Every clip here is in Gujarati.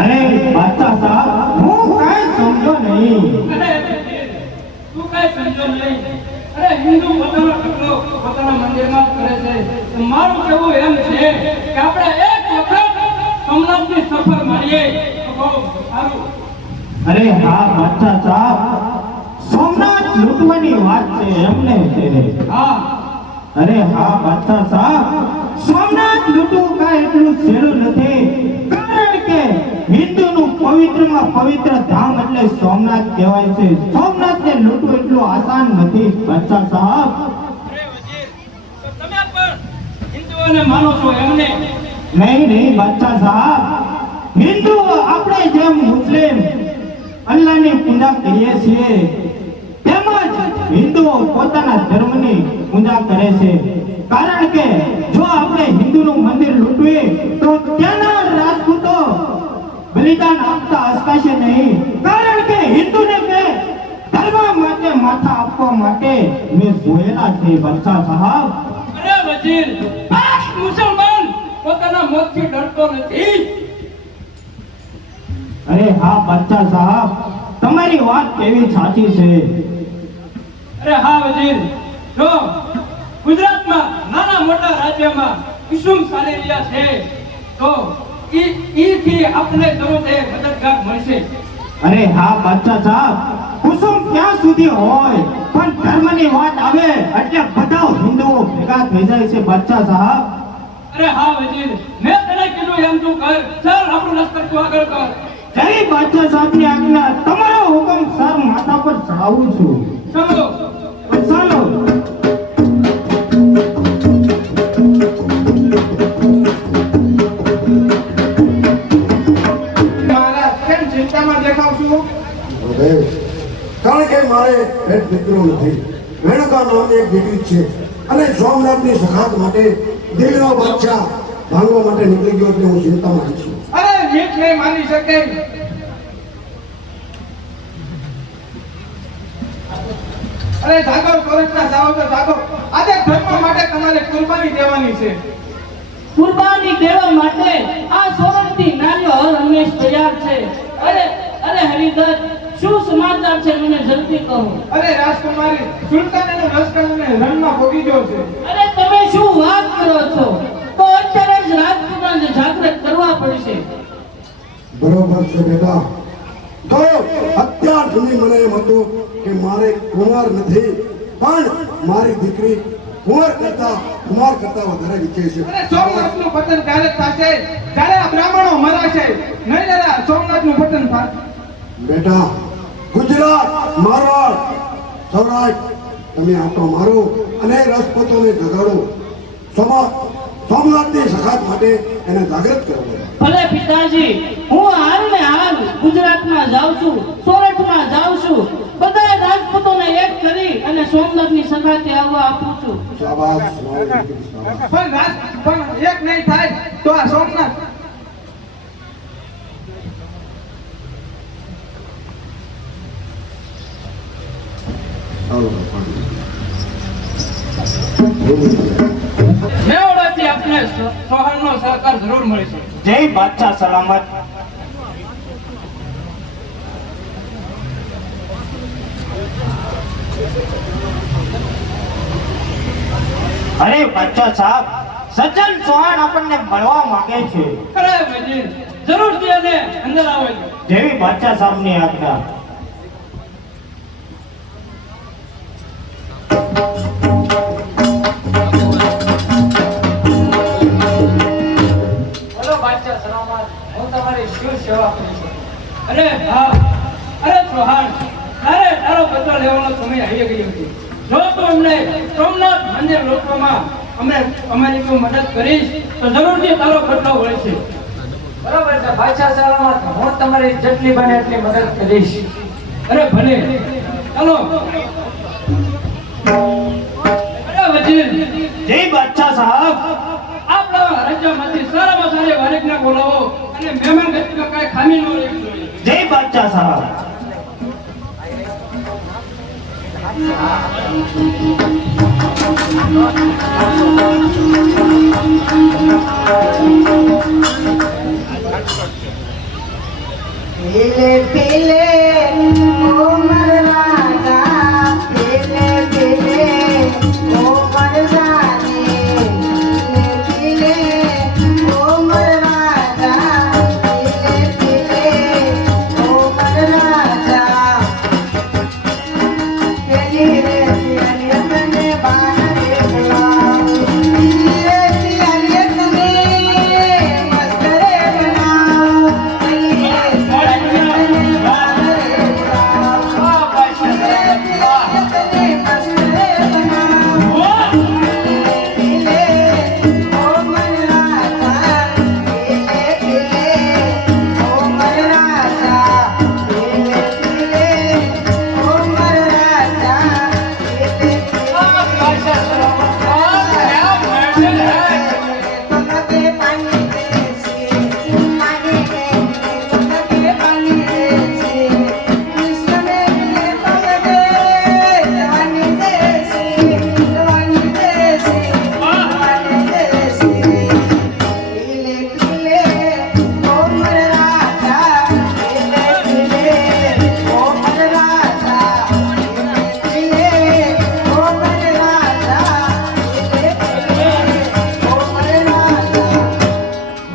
અરે બાદશાહ સાહેબ હું કાંઈ સમજો નહીં. તું કાંઈ સમજો નહીં. અરે હિન્દુ પોતાનો ટકલો પોતાના મંદિરમાં કરે છે. મારું કહેવું એમ છે કે આપણે એક વખત સોમનાથની સફર મારીએ તો બહુ સારું. અરે હા બાદશાહ સાહેબ, સોમનાથ લૂંટવાની વાત છે એમને છે. હા અરે હા બાદશાહ સાહેબ, સોમનાથ લૂંટવું કાંઈ એટલું સહેલું નથી. કારણ કે હિન્દુનું પવિત્રમાં પવિત્ર ધામ એટલે સોમનાથ કહેવાય છે. સોમનાથને લૂંટવું એટલું આસાન નથી બાદશાહ સાહેબ. અરે વજીર, તો તમે પણ હિન્દુઓને માનો છો એમને? નહીં બાદશાહ સાહેબ, હિન્દુ આપણે જેમ મુસ્લિમ અલ્લાહની પૂજા કરીએ છીએ તેમજ હિન્દુઓ પોતાના ધર્મની પૂજા કરે છે. કારણ કે જો આપણે હિન્દુનું મંદિર લૂંટવીએ તો ત્યાંના રાજપૂતો બલિદાન આપતા અટકાશે નહીં. કારણ કે હિન્દુને કે ધર્મ માટે માથા આપવા માટે મેં જોયેલા છે બાદશાહ સાહેબ. અરે વજીર, આ મુસલમાન પોતાના મોતથી ડરતો નથી. અરે હા બાદશાહ સાહેબ, તમારી વાત કેવી સાચી છે. અરે હા વજીર, જો ગુજરાતમાં નાના મોટા રાજ્યમાં કુસુમ ચાલી રહ્યા છે તો ઈથી આપણે જરૂર મદદગાર મળશે. અરે હા બાદશાહ સાહેબ, કુસુમ ક્યાં સુધી હોય પણ ધર્મની વાત આવે એટલે બધા હિન્દુઓ ભેગા થઈ જાય છે બાદશાહ સાહેબ. અરે હા વજીર, મેં તને કીધું એમ તું કર. ચાલ આપણું લશ્કર તું આગળ કર. જય બાદશાહ સાહેબની આજ્ઞા. તમારો હુકમ સર માથા પર ચડાવું છું. ચલો ચાલો. કારણ કે મારે ભેટ દીકરો નથી. રેણુકા નામની એક દીકરી છે અને સોમનાથની સખાત માટે દિલ્હીનો બાદશાહ ભાંગવા માટે નીકળી ગયો એટલે હું ચિંતામાં છું. અરે મીઠ નહીં માની શકે. અરે જાગો કોરટના જાઓ તો જાગો. આજે ધર્મ માટે તમારે કુરબાની દેવાની છે. કુરબાની દેવા માટે આ સોરઠની નારીઓ હર હંમેશ તૈયાર છે. અરે હરિદત્ત, શું સમાચાર છે મને જલ્દી કહો. અરે રાજકુમારી, સુલતાન એનો લશ્કર અને રણમાં પહોંચી ગયો છે. અરે તમે શું વાત કરો છો? તો અત્યારે જ રાજપૂતાને જાગૃત કરવા પડશે. બરોબર છે બેટા. તો અત્યાર સુધી મને એમ હતું કે મારે કુંવર નથી પણ મારી દીકરી કુંવર કરતા વધારે વિચે છે. અરે સોમનાથનું પતન ત્યારે થશે જ્યારે આ બ્રાહ્મણો મરાશે. નહીં દાદા, સોમનાથનું પતન થાય. બેટા, ગુજરાત, મારવાડ, સૌરાષ્ટ્ર તમે આટો મારો અને રાજપૂતોને જગાડો. સોમનાથની સખાત માટે એને જાગૃત કરો. ભલે પિતાજી, હું હાલ ને હાલ ગુજરાતમાં જાઉં છું, સોરઠમાં જાઉં છું. બધા રાજપૂતોને એક કરી અને સોમનાથની સખાતે આવવા આપું છું. શાબાશ. પણ એક નહીં થાય તો આ સોમનાથ. મેવાડાથી આપણે સોહરનો સહકાર જરૂર મળશે. જય બાદશાહ સલામત. અરે બાદશાહ સાહેબ, સજ્જન ચૌહાણ આપણને મળવા માંગે છે. અરે વજીર, જરૂરથી એને અંદર આવજો. જેવી બાદશાહ સાહેબની આજ્ઞા. બોલો બાદશાહ સલામત, હું તમારી શું સેવા કરી શકું? અરે હા, અરે ચૌહાણ, તારો બદલો લેવાનો સમય આવી ગયો છે. જો તું અમને સોમનાથ મંદિર લૂંટવામાં અમારી કોઈ મદદ કરીશ તો જરૂરથી તારો બદલો વળશે. બરોબર છે બાદશાહ સલામત, હું તમારી જેટલી બને એટલી મદદ કરીશ. અરે ભલે, ચાલો. અરે વજીર, જય બાદશાહ સાહેબ. આપણા રાજ્યમાંથી સારામાં સારી વારિકને બોલાવો અને મહેમાન ગતિમાં કાંઈ ખામી ન રહેવી જોઈએ. જય બાદશાહ સાહેબ.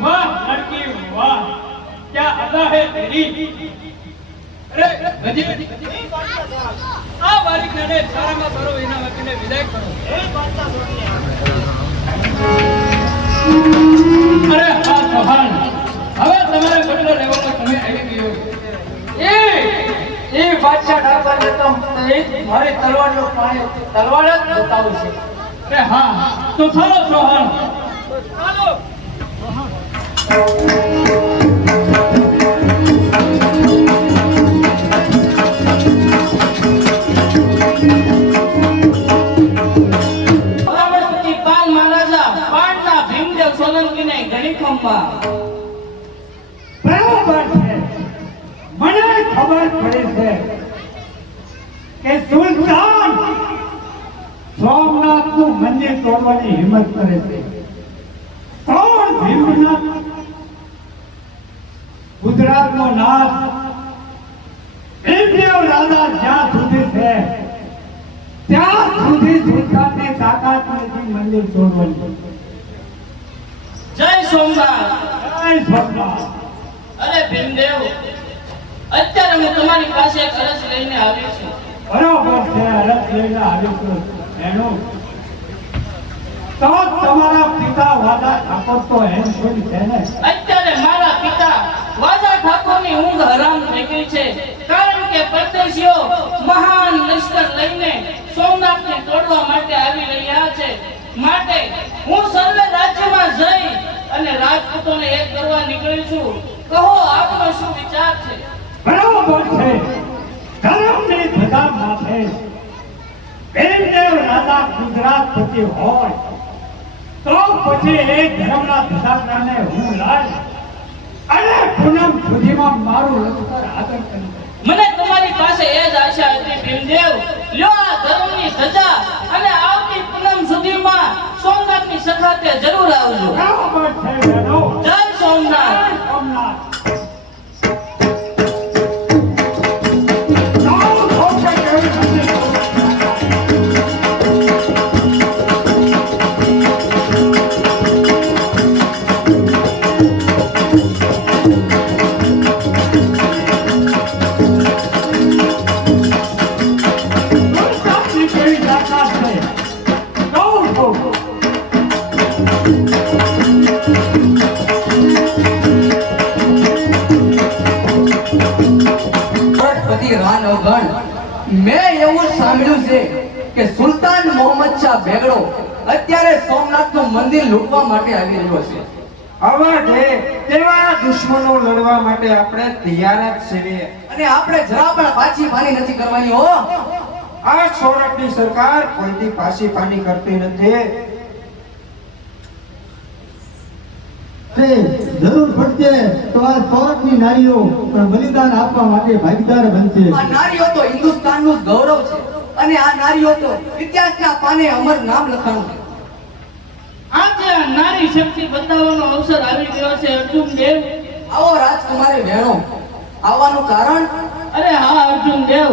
વાહ લડકી વાહ ક્યા અદા હે તેરી અરે ગજી આ બારીકને સારામાં કરો એના વતીને વિદાય કરો અરે હા સોહાન હવે તમારે બદલો લેવાનો સમય આવી ગયો એ બાદશાહ ડાબરને તો મારી તલવારનું પાણી તલવાર જ બતાવું છે. અરે હા તો ચાલો સોહાન ચાલો રાવણપતિ પાલ મહારાજા પાટના ભીમદેવ સોલંકીને ઘણી ખંભા બરાબર છે મને ખબર પડી છે કે સુલતાન સોમનાથનું મંદિર તોડવાની હિંમત કરે છે કોણ ભીમનાથ ગુજરાતનો નાથ ભીમદેવ રાજા જ્યાં સુધી છે ત્યાં સુધી સુલતાનની તાકાત નથી મંદિર તોડવાની. જય સોમનાથ. જય સોમનાથ. અરે ભીમદેવ, અત્યારે હું તમારી પાસે એક અરજ લઈને આવી છું. બરોબર છે, અરજ લઈને આવીશું એનું તો તમારા પિતા વાદા ઠાકોર તો એમ કોઈ છે ને? અત્યારે મારા પિતા વાજા ઠાકોરની ઊંઘ હરામ થઈ ગઈ છે, કારણ કે પરદેશીઓ મહાન લશ્કર લઈને સોમનાથને તોડવા માટે આવી રહ્યા છે. માટે હું સર્વે રાજ્યમાં જઈ અને રાજપૂતોને એક કરવા નીકળી છું. કહો આપનો શું વિચાર છે? બરોબર છે, ધર્મની ધજા માથે ભીમદેવ રાજા ગુજરાતપતિ હોય તો પછી એ ધર્મના ધજાને હું લાય અને પૂનમ સુધીમાં મારું લશ્કર આગળ કરી દે. મને તમારી પાસે એ જ આશા હતી ભીમદેવ. લ્યો આ ધર્મની ધજા અને આવતી પૂનમ સુધીમાં સોમનાથની સખાતે જરૂર આવજો. બરોબર છે બહેનો. જય સોમનાથ. જય સોમનાથ. જાઓ, સોમનાથ કેવી મંદિર. સુલતાનની કેવી તાકાત છે. જાઓ, જાઓ. સરસ્વતી રાનવગણ, મેં એવું સાંભળ્યું છે કે સુલતાન મોહમ્મદ શાહ બેગડો અત્યારે સોમનાથનું મંદિર લૂંટવા માટે આવી રહ્યો છે. આવા છે તેવા દુશ્મનો લડવા માટે આપણે તૈયાર જ છીએ. અને આપણે જરા પણ પાછી પાની નથી કરવાની હો. આ સોરઠની સરકાર કોઈની પાછી પાની કરતી નથી. જરૂર પડશે તો આ સોરઠની નારીઓ પણ બલિદાન આપવા માટે ભાગીદાર બનશે. આ નારીઓ તો હિન્દુસ્તાનનું ગૌરવ છે અને આ નારીઓ તો ઇતિહાસના પાને અમર નામ લખાણું છે. આજે આ નારી શક્તિ બતાવવાનો અવસર આવી ગયો છે અર્જુન દેવ. આવો રાજકુમારી બહેનો, આવવાનું કારણ અરે હા અર્જુન દેવ,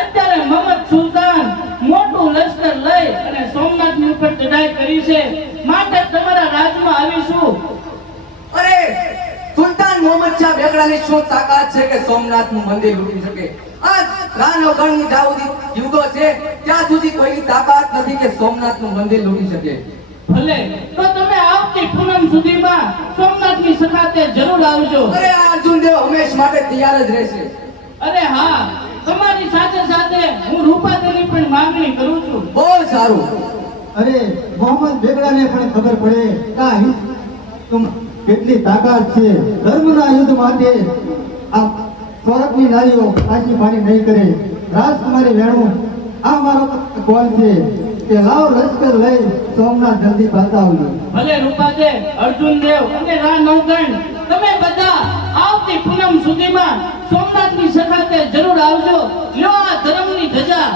અત્યારે મોહમ્મદ સુલતાન મોટું લશ્કર લઈ અને સોમનાથની ઉપર ચઢાઈ કરી છે. માટે તમારા રાજમાં આવીશું. અરે સુલતાન મોહમ્મદ શાહ બેગડાની શું તાકાત છે કે સોમનાથનું મંદિર લૂંટી શકે? આ રાનવગણની દાઉદી યુગો છે ત્યાં સુધી કોઈની તાકાત નથી કે સોમનાથનું મંદિર લૂંટી શકે. ભલે તો તમે આવતી પૂનમ સુધીમાં સોમનાથની સખાતે જરૂર આવજો. અરે આ અર્જુન દેવ હંમેશ માટે તૈયાર જ રહેશે. અરે હા, તમારી સાથે સાથે હું રૂપાદેવીની પણ માંગણી કરું છું. બહુ સારું. અરે મોહમ્મદ બેગડાને પણ ખબર પડે કે આ હિન્દ કેટલી તાકાત છે. ધર્મના યુદ્ધ માટે આ સોરઠની નારીઓ પાછી પાણી નહીં કરે. રાજકુમારી વેણુ આ મારો કોલ છે. કે લાવ લશ્કર લઈ સોમનાથ જલ્દી પાછા આવજો. ભલે રૂપાદે, અર્જુન દેવ અને રા નવગણ તમે બધા આવતી પૂનમ સુધીમાં સોમનાથની સખાતે જરૂર આવજો. લ્યો આ ધર્મની ધજા.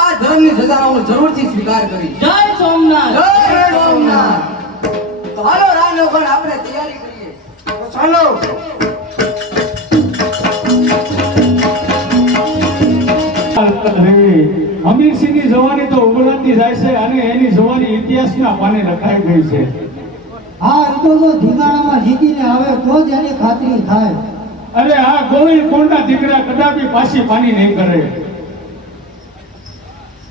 આ ધર્મની સજાનો હું જરૂરથી સ્વીકાર કરીશ. જય સોમનાથ. જય સોમનાથ. તો હાલો રાનો પણ આપણે તૈયારી કરીએ. ચાલો અમીરસિંહની જવાની તો ઉગલાતી જાય છે અને એની જવાની ઇતિહાસના પાને લખાઈ ગઈ છે. હા એ તો જો ધીંગાણામાં જીતીને આવે તો જ એની ખાતરી થાય. અરે આ ગોવિંદ કોણના દીકરા કદાપી પાછી પાની નહીં કરે.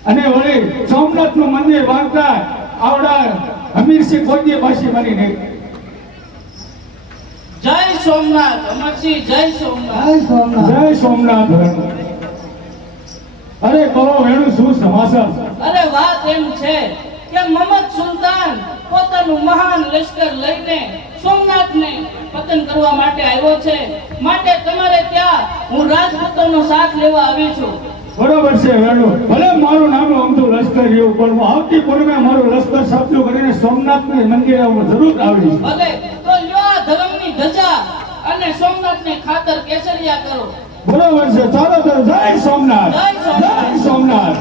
અને વળી સોમનાથનું મંદિર બાંધતા આવડા અમીરસિંહ કોઈ દી પાછી પાની નહીં. જય સોમનાથ. અમરસિંહ જય સોમનાથ. જય સોમનાથ. જય સોમનાથ. અરે કહો વેણુ શું સમાચાર? અરે વાત એમ છે કે મહમ્મદ સુલતાન પોતાનું મહાન લશ્કર લઈને સોમનાથને પતન કરવા માટે આવ્યો છે. માટે તમારે ત્યાં હું રાજપૂતોનો સાથ લેવા આવી છું. બરોબર છે વેણુ. ભલે મારું નામ અમથું લશ્કર એવું પણ હું આવતી પૂર્વે મારું લશ્કર સાબદું કરીને સોમનાથની મંદિરે હું જરૂર આવીશ. ભલે તો લ્યો આ ધર્મની ધજા અને સોમનાથને ખાતર કેસરિયા કરો. બરોબર છે. ચાલો તો જય સોમનાથ. જય સોમનાથ. જય સોમનાથ.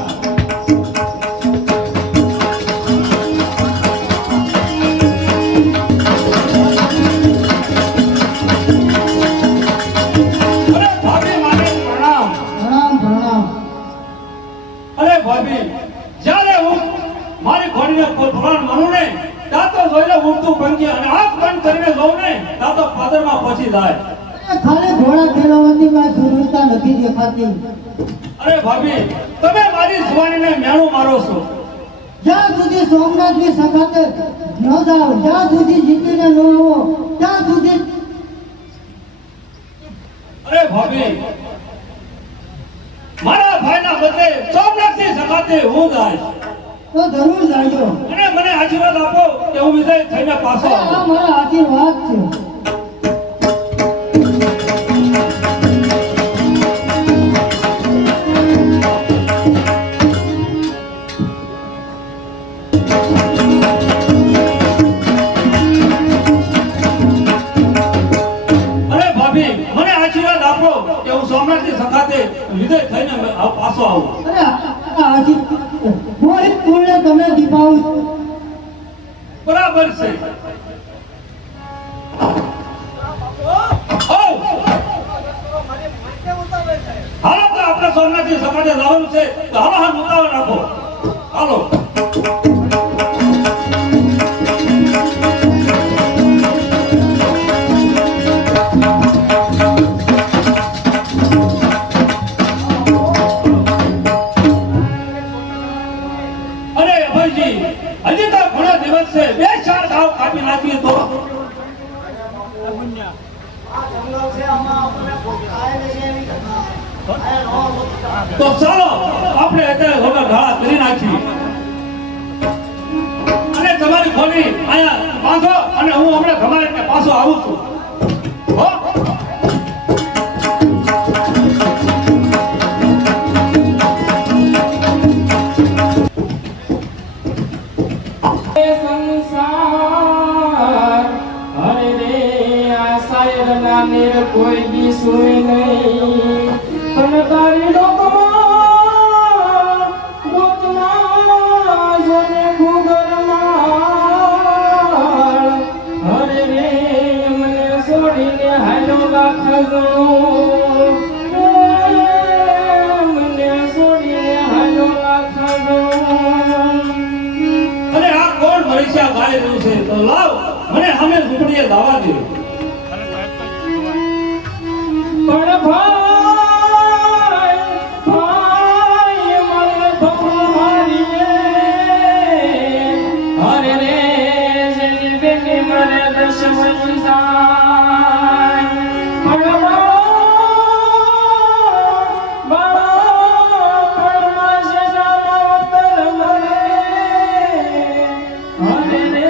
અરે ભાભી માને પ્રણામ. પ્રણામ પ્રણામ. અરે ભાભી, જ્યારે હું મારી ઘોડીને ભગવાન માનું ને ત્યાં તો જોઈને ઉડતું પંખી અને આંખ બંધ કરીને જોઉં ને ત્યાં તો પાદરમાં પહોંચી જાય. ખાલી ઘોડા ખેલવંતીમાં સુરતા નથી દેખાતી. અરે ભાભી, તમે મારી જવાનીને મેણું મારો છો. જ્યાં સુધી સોમનાથની સખાતે ન જાઓ, જ્યાં સુધી જીતીને ન આવો ત્યાં સુધી. અરે ભાભી, મારા ભાઈના બદલે સોમનાથની સખાતે હું જાય તો જરૂર જાજો. અને મને આશીર્વાદ આપો કે હું વિજય થઈને પાછો આ આવું. મારા આશીર્વાદ છે. અરે ભાભી, મને આશીર્વાદ આપો કે હું સોમનાથની સખાતે વિજય થઈને પાછો આવું. અરે આ આશીર્વાદ મોહિત કુળને તમે દીપાવું છો. બરાબર છે. હાલો તો આપણે સોમનાથની સખાતે જવાનું છે તો હાલો હાથ ઉતાવળ રાખો. હાલો. અરે અભયજી, હજી તો ઘણા દિવસ છે. 2-4 ઘાવ કાપી નાખીએ તો ચાલો આપણે અત્યારે થોડા ઢાળા કરી નાખીએ અને તમારી ખોલી અહીંયા બાંધો અને હું હમણાં તમારે પાછો આવું છું. હો. સંસાર હરે રે આ શાયર ના મેર કોઈ દી સુઈ નહીં પણ તારી લોકમાં ગોતમાં જોને ગુગરમાં હરે રે મને છોડીને હાલો રાખજો મને છોડીને હાલો રાખજો. અને આ કોણ મરીશા ગાય રહ્યું છે તો લાવ મને સામે ઝૂંપડીએ દાવા દે. પણ ભાઈ ભાઈ મને ભમારીએ હરે રે જેની બેની મને દશ વહી જાય પણ બાળા પરમાશના માવતર મને હરે રે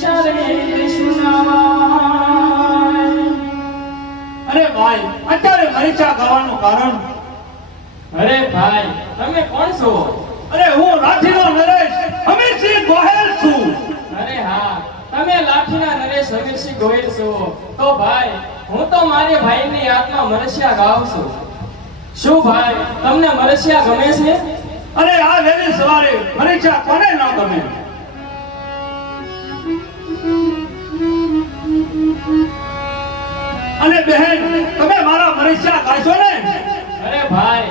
શરે સુનાવાય. અરે ભાઈ, અત્યારે મરીચા ગાવાનું કારણ અરે ભાઈ તમે કોણ છો? અરે હું લાઠીનો નરેશ હમીરસિંહ ગોહેલ છું. અરે હા, તમે લાઠીના નરેશ હમીરસિંહ ગોહિલ છો. તો ભાઈ, હું તો મારી ભાઈની યાદમાં મરસિયા ગાઉં છું. શું ભાઈ, તમને મરસિયા ગમે છે? અરે આ વહેલી સવારે મરીચા કોને ન ગમે? અને બહેન, તમે મારા મરીચા ગાશો ને? અરે ભાઈ,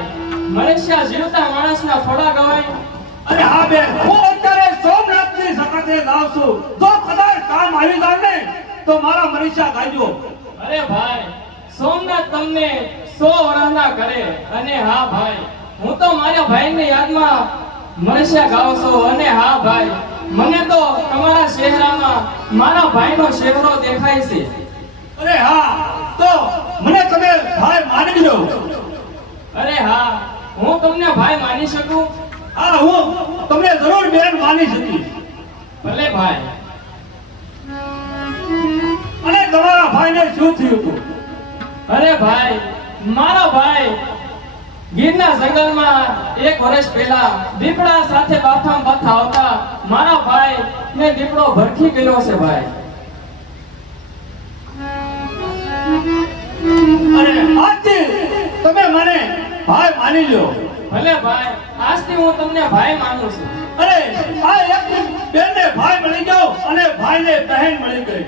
મરસિયા જીવતા માણસના થોડા ગવાય. અરે હા બેન, હું અત્યારે સોમનાથની સખતે ગાઉં છું. જો કદાચ કામ આવી જાય ને તો મારા મરીચા ગાજો. અરે ભાઈ, સોમનાથ તમને 100 વર્ષના કરે. અને હા ભાઈ, હું તો મારા ભાઈની યાદમાં મરસિયા ગાઉં છું. અને હા ભાઈ, મને તો તમારા ચહેરામાં મારા ભાઈનો ચહેરો દેખાય છે. અરે હા, તો મને તમે ભાઈ માની લો. અરે હા, હું તમને ભાઈ માની શકું? હા, હું તમને જરૂર બેન માની શકીશ. ભલે ભાઈ. અને તમારા ભાઈને શું થયું હતું? અરે ભાઈ, મારો ભાઈ ગીરના જંગલમાં 1 વર્ષ પહેલા દીપડા સાથે બાથામ બાથા આવતા મારા ભાઈ ને દીપડો ભરખી ગયો છે ભાઈ. અને આજથી તમે મને ભાઈ માની લો. ભલે ભાઈ, આજથી હું તમને ભાઈ માનું છું. અરે આ એક બેનને ભાઈ મળી ગયો અને ભાઈને બહેન મળી ગઈ.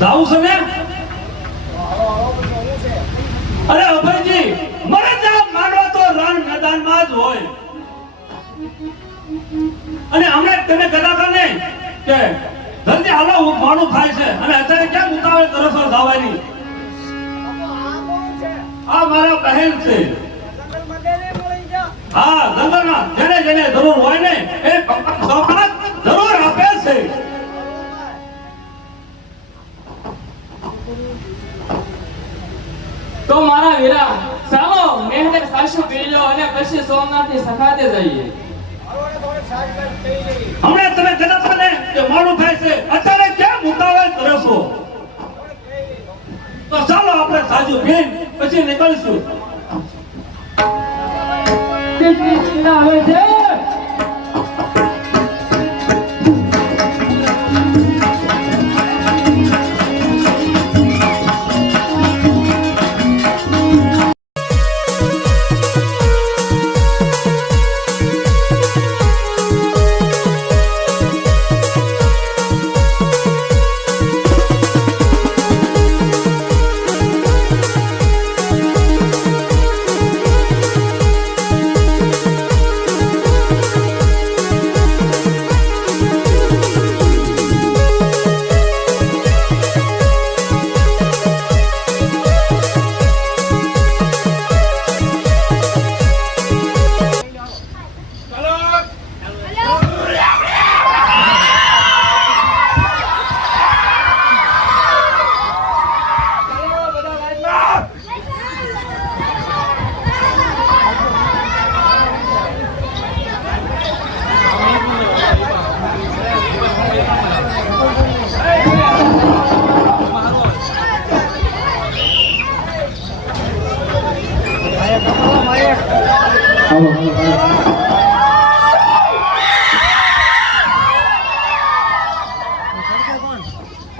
જાવું છે ને? અરે અભયજી, મરે ત્યાં માંડવા તો રણ મેદાનમાં જ હોય. અને હમણાં તમે કહેતા હતા ને કે જલ્દી હાલો મોડું થાય છે અને અત્યારે કેમ ઉતાવળ કરો છો જવાની? આ મારા બહેન છે. હા, જંગલમાં જેને જેને જરૂર હોય ને એ સોમનાથ જરૂર આપે છે. તો મારા વીરા, ચાલો મહેનત સાસુ પી લો અને પછી સોમનાથની સખાતે જઈએ. હમણાં તમે કહેતા હતા ને કે મોડું થાય છે, અત્યારે કેમ ઉતાવળ કરો છો? તો ચાલો આપણે સાજુ પીને પછી નીકળીશું. આવે છે.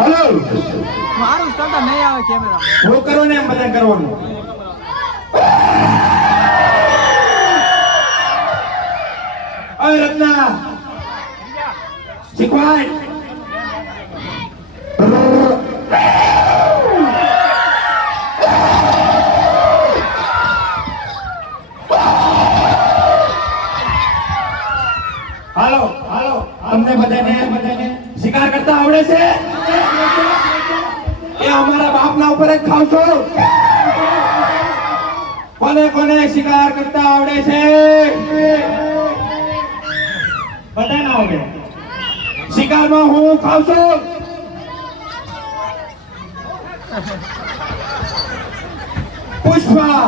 હેલો, મારું સ્ટાર્ટ નહીં આવે કેમેરા. હું કરો ને એમ બધા કરવાનું. અરે રત્ના, શીખવાય. હાલો હાલો, તમને બધાને શિકાર કરતા આવડે છે? એ અમારા બાપના ઉપર જ ખાવ છો? કોને કોને શિકાર કરતા આવડે છે? બધાને આવડે. શિકારમાં હું ખાવ છું પુષ્પા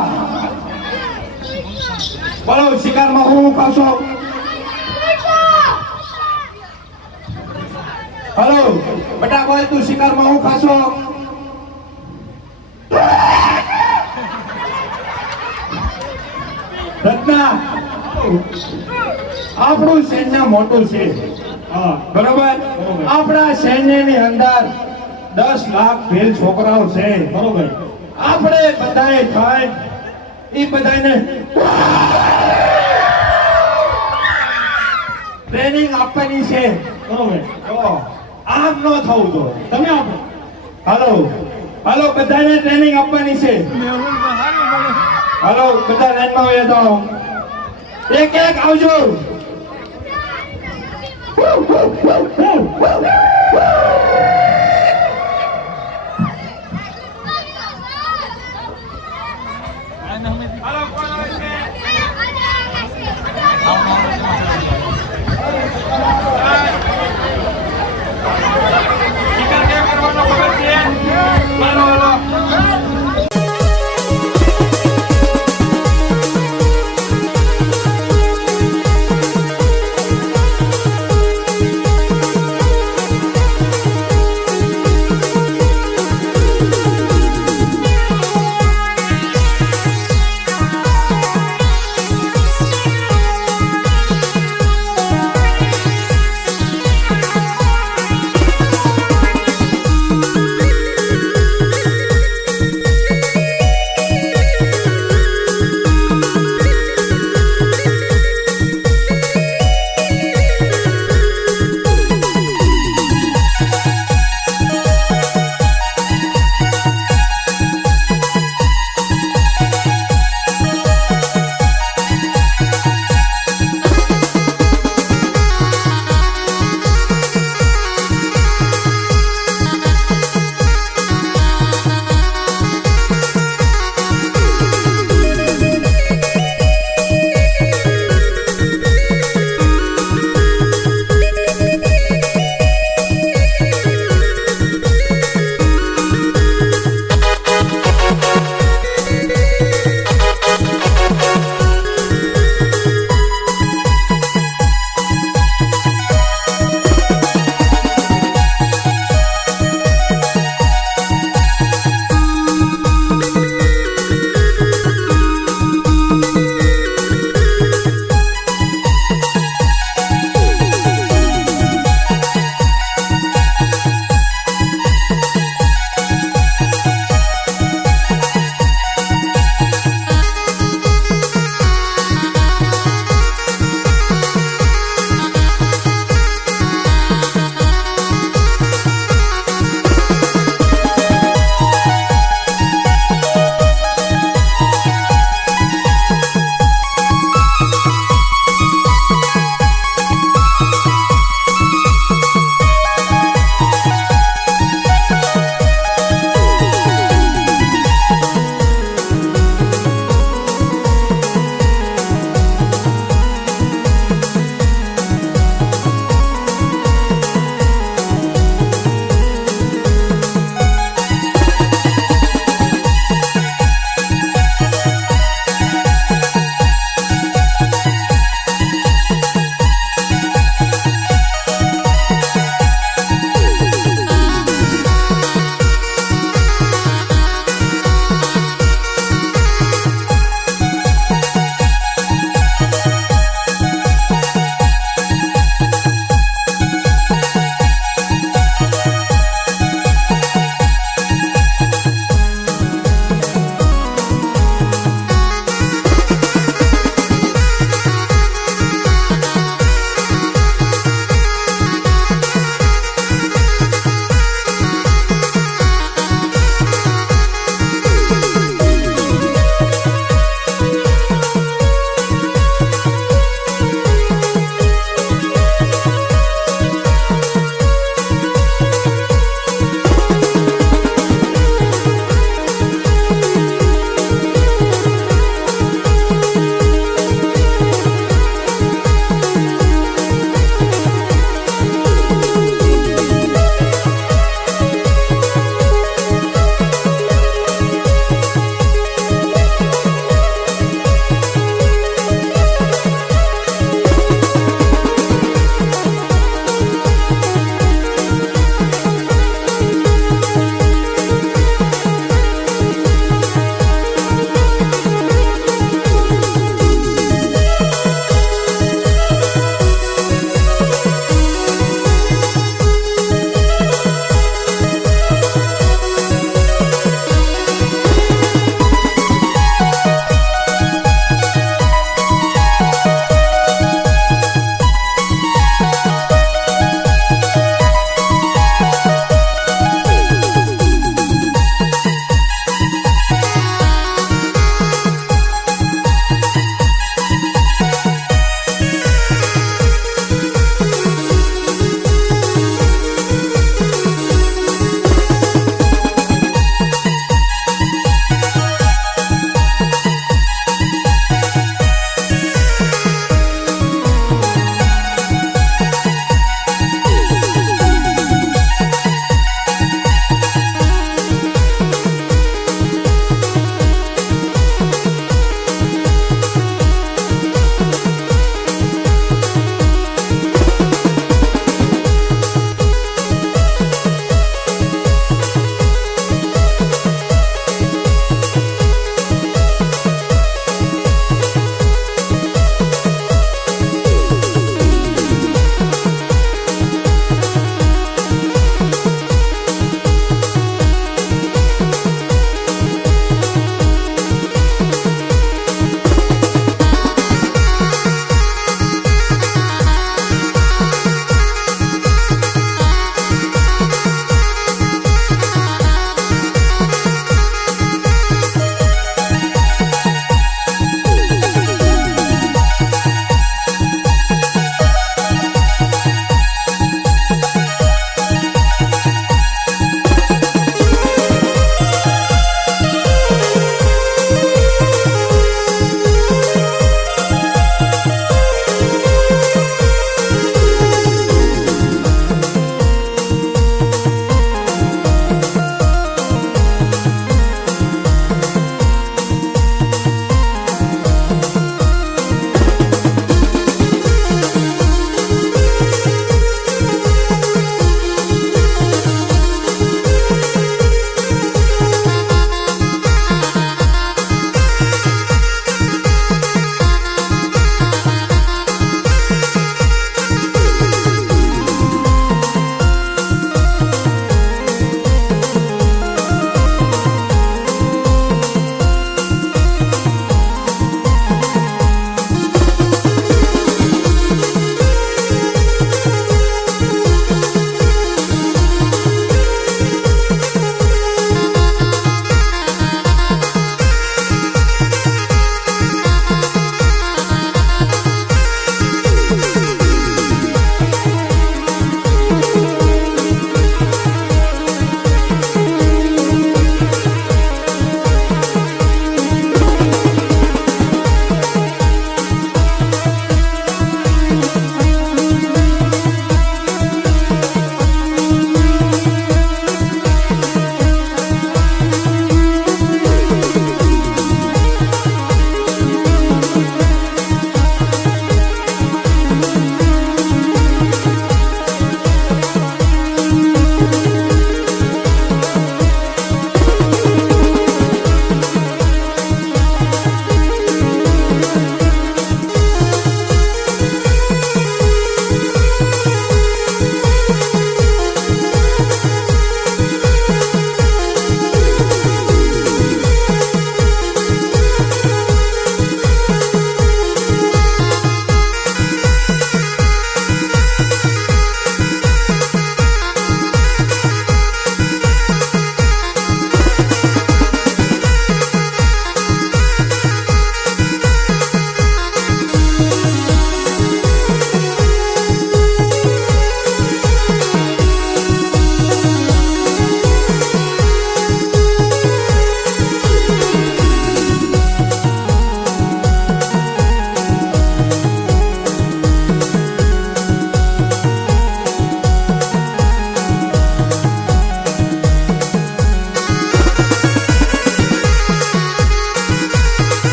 બોલો શિકારમાં હું ખાવ છું હલો બેટા બોલ તું શિકારમાં હું ખાશો રત્ના આપણું સૈન્ય મોટું છે બરોબર આપણા સૈન્યની અંદર 10 લાખ ભેલ છોકરાઓ છે બરોબર આપણે બધાએ થાય એ બધાને ટ્રેનિંગ આપવાની છે બરોબર તો આમ ન થવું તો તમે આપો હાલો બધાને ટ્રેનિંગ આપવાની છે હાલો બધા લાઈનમાં હોય તો એક આવજો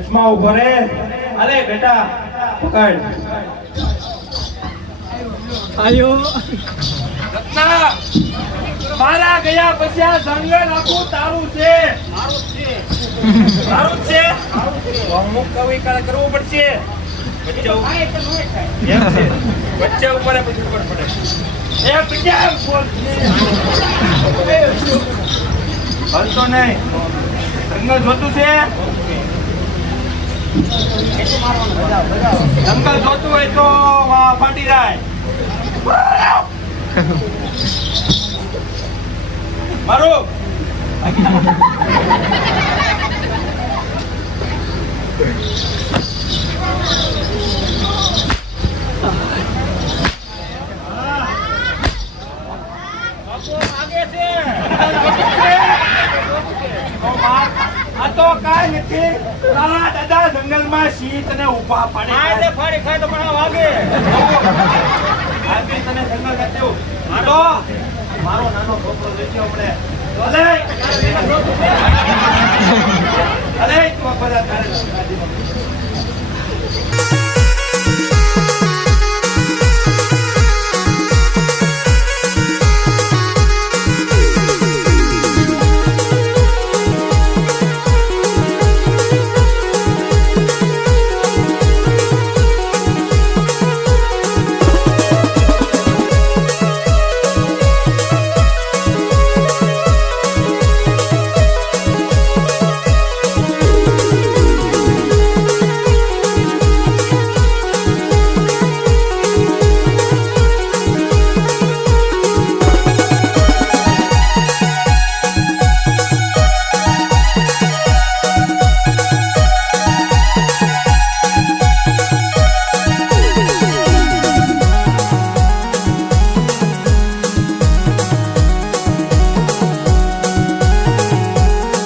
વચમાં ઉભો રે. અરે બેટા પકડ. રત્ના, મારા ગયા પછી આ જંગલ આખું તારું છે. તારું જ છે. તો અમુક કવિકાર કરવું પડશે. વચ્ચે એમ છે. વચ્ચે ઉપર પછી ખબર પડે. એ બીજા બોલ. હલતો નહીં. જંગલ જોતું છે. જંગલ જોતું હોય તો ફાટી જાય. મારું આ તો કાંઈ નથી. તારા દાદા જંગલમાં સિંહ તને ઊભા પાડે. ફાડી ખાય તો પણ આ વાગે. આજે તને જંગલ કાઢ્યું. મારો નાનો છોકરો દેખ્યો હમણે. અરે તું બધા તારે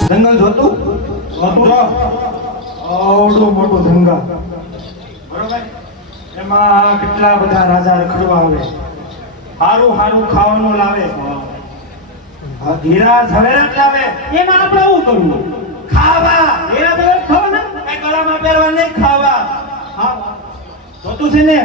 જંગલ જોતું જો આવડું મોટું જંગલ બરોબર. એમાં કેટલા બધા રાજા રખડવા આવે. હારું હારું ખાવાનું લાવે. હીરા ઝવેરાત લાવે. એમાં આપણે શું કરવું? ખાવા. હીરા ઝવેરાત ખાવાના કઈ ગળામાં પહેરવા નહીં, ખાવા. જોતું છે ને?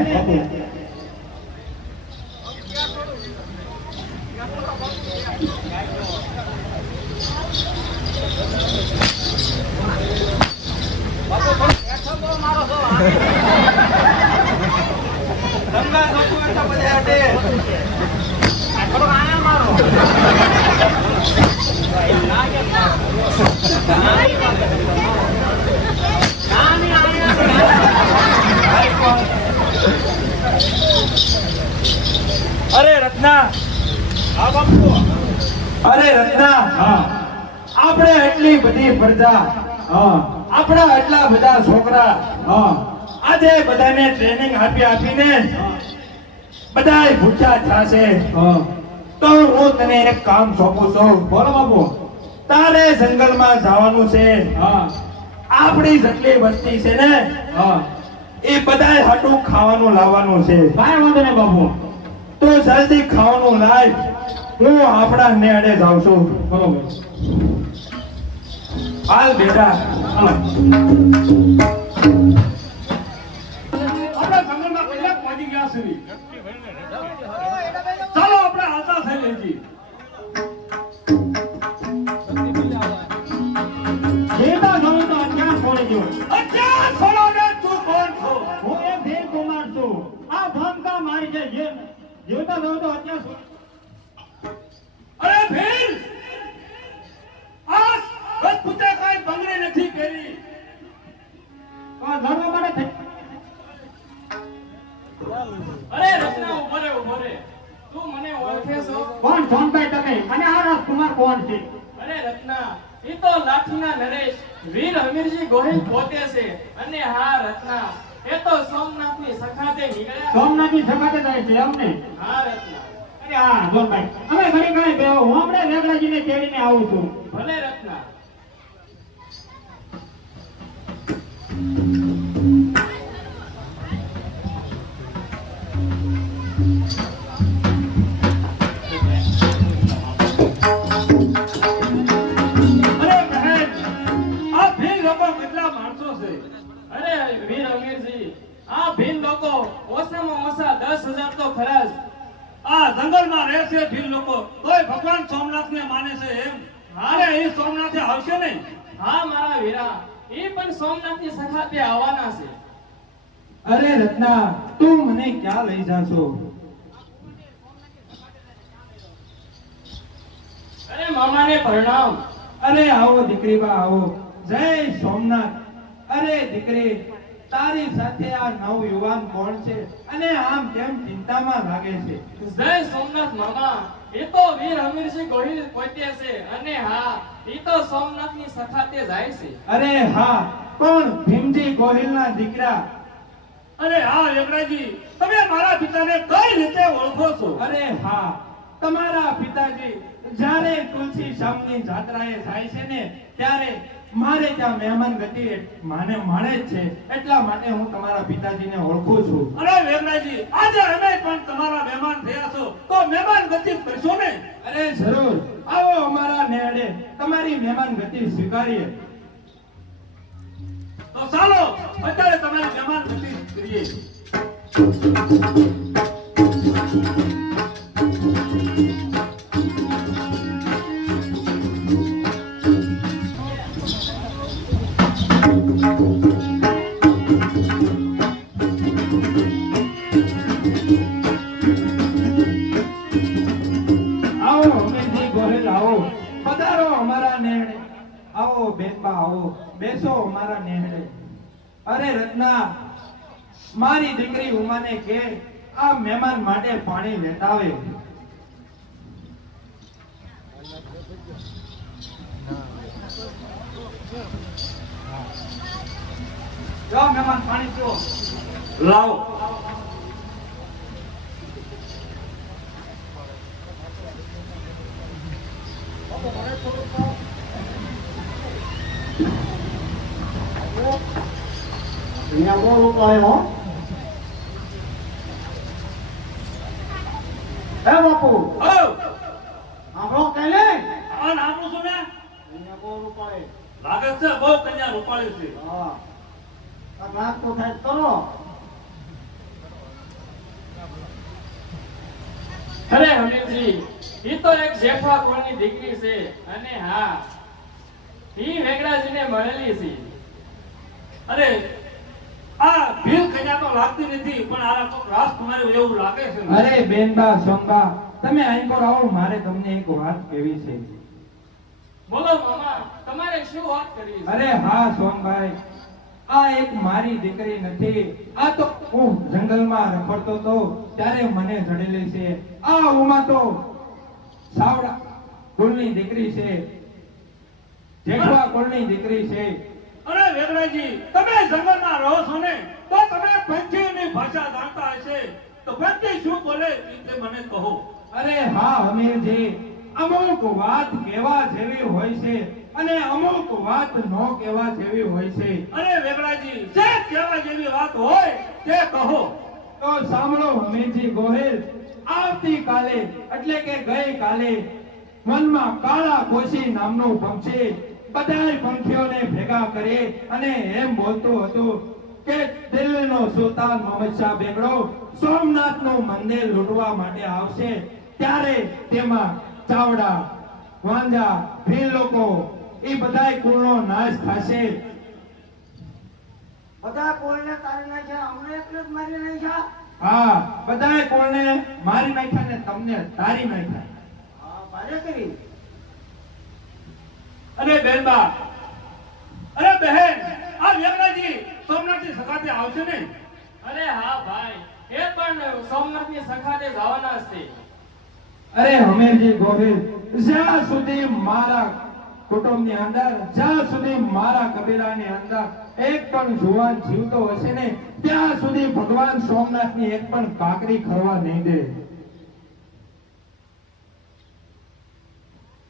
અરે રત્ના, આ બાપુ. અરે રત્ના, આપણે એટલી બધી પ્રજા, આપણા એટલા બધા છોકરા, આજે બધાને ટ્રેનિંગ આપીને બધાય ભૂખ્યા થશે. તો હું તને એક કામ સોંપું છું. બોલો બાપુ. તારે જંગલમાં જવાનું છે. આપણી જેટલી વસ્તી છે ને એ બધાય હાટું ખાવાનું લાવવાનું છે. કાંઈ વાંધો નહીં બાપુ. તો જલ્દી ખાવાનું લાય. હું આપણા નેડે જાઉં છું. બરોબર. હાલ બેટા. આપણા જંગલમાં કલાક પહોંચી ગયા છે. ચાલો આપણે આશા થઈ લેજી. જેતા જાઉં તો અત્યાર છોડી દો. અત્યાર છોડો ને. તું કોણ છો? હું એક ભીલ કુમાર છું. આ ભમકા મારી છે. જેતા જાઉં તો અત્યાર છોડી. અરે ભીલ, આ રજપૂતે કાંઈ બંગડી નથી કરી. લડવા માટે અરે રત્ના, ઉભો રે. તું મને ઓળખે છો? કોણ સોનભાઈ તમે? અને આ રાજકુમાર કોણ છે? અરે રત્ના, ઈ તો લાઠીના નરેશ વીર હમીરજી ગોહિલ પોતે છે. અને હા રત્ના, એ તો સોમનાથની સખાતે નીકળ્યા. સોમનાથની સખાતે જાય છે એમને? હા રત્ના. અરે હા જોનભાઈ, અમે ઘડી ઘડી બેહો. હું હમણાં વેગડાજીને તેડીને આવું છું. ભલે રત્ના. અરે બહેન, આ ભીલ લોકો કેટલા માણસો છે. ભગવાન સોમનાથને માને છે એમ? અરે એ સોમનાથે આવશે નહીં? હા મારા વીરા, એ પણ સોમનાથની સખાતે આવવાના છે. અરે રત્ના, તું મને ક્યાં લઈ જાશો? અરે મામાને પ્રણામ. અરે આવો દીકરી બા આવો. જય સોમનાથ. અરે દીકરી, તારી સાથે આ નવ યુવાન કોણ છે અને આમ કેમ ચિંતામાં લાગે છે? જય સોમનાથ મામા, એ તો વીર હમીરસિંહ ગોહિલ પોતે છે અને હા, એ તો સોમનાથની સખાતે જાય છે. અરે હા, કોણ? ભીમજી ગોહિલના દીકરા. અરે હા વેગડાજી, તમે મારા પિતાને કઈ રીતે ઓળખો છો? અરે હા, તમારા પિતાજી જ્યારે તુલસી શ્યામની જાત્રાએ જાય છે ને ત્યારે મારે ત્યાં મહેમાન ગતિ માણે જ છે, એટલા માટે હું તમારા પિતાજીને ઓળખું છું. અરે વેગડાજી, આજે અમે પણ તમારા મહેમાન થયા છો તો મહેમાન ગતિ કરશો ને? અરે જરૂર, આવો અમારા નેહડે, તમારી મહેમાન ગતિ સ્વીકારીએ. તો ચાલો અત્યારે તમારી મહેમાન ગતિ કરીએ. આવો હમીરજી ગોહિલ, આવો, પધારો અમારા નેહડે. આવો બેનબા, આવો, બેસો અમારા નેહડે. અરે રત્ના, મારી દીકરી ઉમાને કે આ મહેમાન માટે પાણી લેતા આવે. જાઓ મહેમાન, પાણી પીઓ. લાવો. અહીંયા બહુ લોકો આવ્યો. હે બાપુ, ઓ આપણો કઈ આ નામ શું ને? અહીંયા બહુ લોકો આવે. લાગે છે બહુ કન્યા રૂપાળી છે. હા, રાત તો થાય કરો. અરે હમીરજી, એ તો એક જેઠા કુળની દીકરી છે અને હા, એ વેગડાજીને મળેલી છે. અરે આ ભીલ કન્યા તો લાગતી નથી, પણ આ તો રાજકુમારી એવું લાગે છે ને? અરે બેનબા, સોનબા, તમે અહીં પર આવો, મારે તમને એક વાત કહેવી છે. બોલો મામા, તમારે શું વાત કરવી છે? અરે હા સોમભાઈ, આ એક મારી દીકરી નથી, આ તો હું જંગલમાં રખડતો તો ત્યારે મને જડેલી છે. આ ઉમા તો સાવડા કુળની દીકરી છે, જેઠવા કુળની દીકરી છે. અરે વેગડાજી, તમે જંગલમાં રહો છો ને તો તમે પંછીઓની ભાષા જાણતા હશે, તો પંછી શું બોલે તે મને કહો. અરે હા હમીરજી, અમુક વાત કહેવા જેવી હોય છે અને અમુક વાત નો કહેવા જેવી હોય છે. અરે વેગડાજી, જે કહેવા જેવી વાત હોય તે કહો. તો સાંભળો હમીરજી ગોહિલ, આવતીકાલે એટલે કે ગઈકાલે વનમાં કાળા કોશી નામનું પક્ષી બધાય પંખીઓને ભેગા કરી અને એમ બોલતું હતું કે દિલ્હીનો સુલતાન મોહમ્મદ શાહ બેગડો સોમનાથનું મંદિર લૂંટવા માટે આવશે, ત્યારે તેમાં ચાવડા, વાંજા, ભીલ લોકો એ બધાય કુળનો નાશ થશે. બધા કોઈને તારી નાખ્યા, અમને એકને જ મારી નાખ્યા. હા, બધાય કુળને મારી નાખ્યા ને તમને તારી નાખ્યા. હા, ભારે કરી. અરે બેનબા, અરે બહેન, આ વેગડાજી સોમનાથની સખાતે આવશે ને? અરે હા ભાઈ, એ પણ સોમનાથની સખાતે જવાના છે. અરે હમીરજી ગોહિલ, જ્યાં સુધી મારા કુટુંબની અંદર, જ્યાં સુધી મારા કબીલાની અંદર એક પણ જુવાન જીવતો હશે ને ત્યાં સુધી ભગવાન સોમનાથની એક પણ કાકરી ખરવા નહીં દે.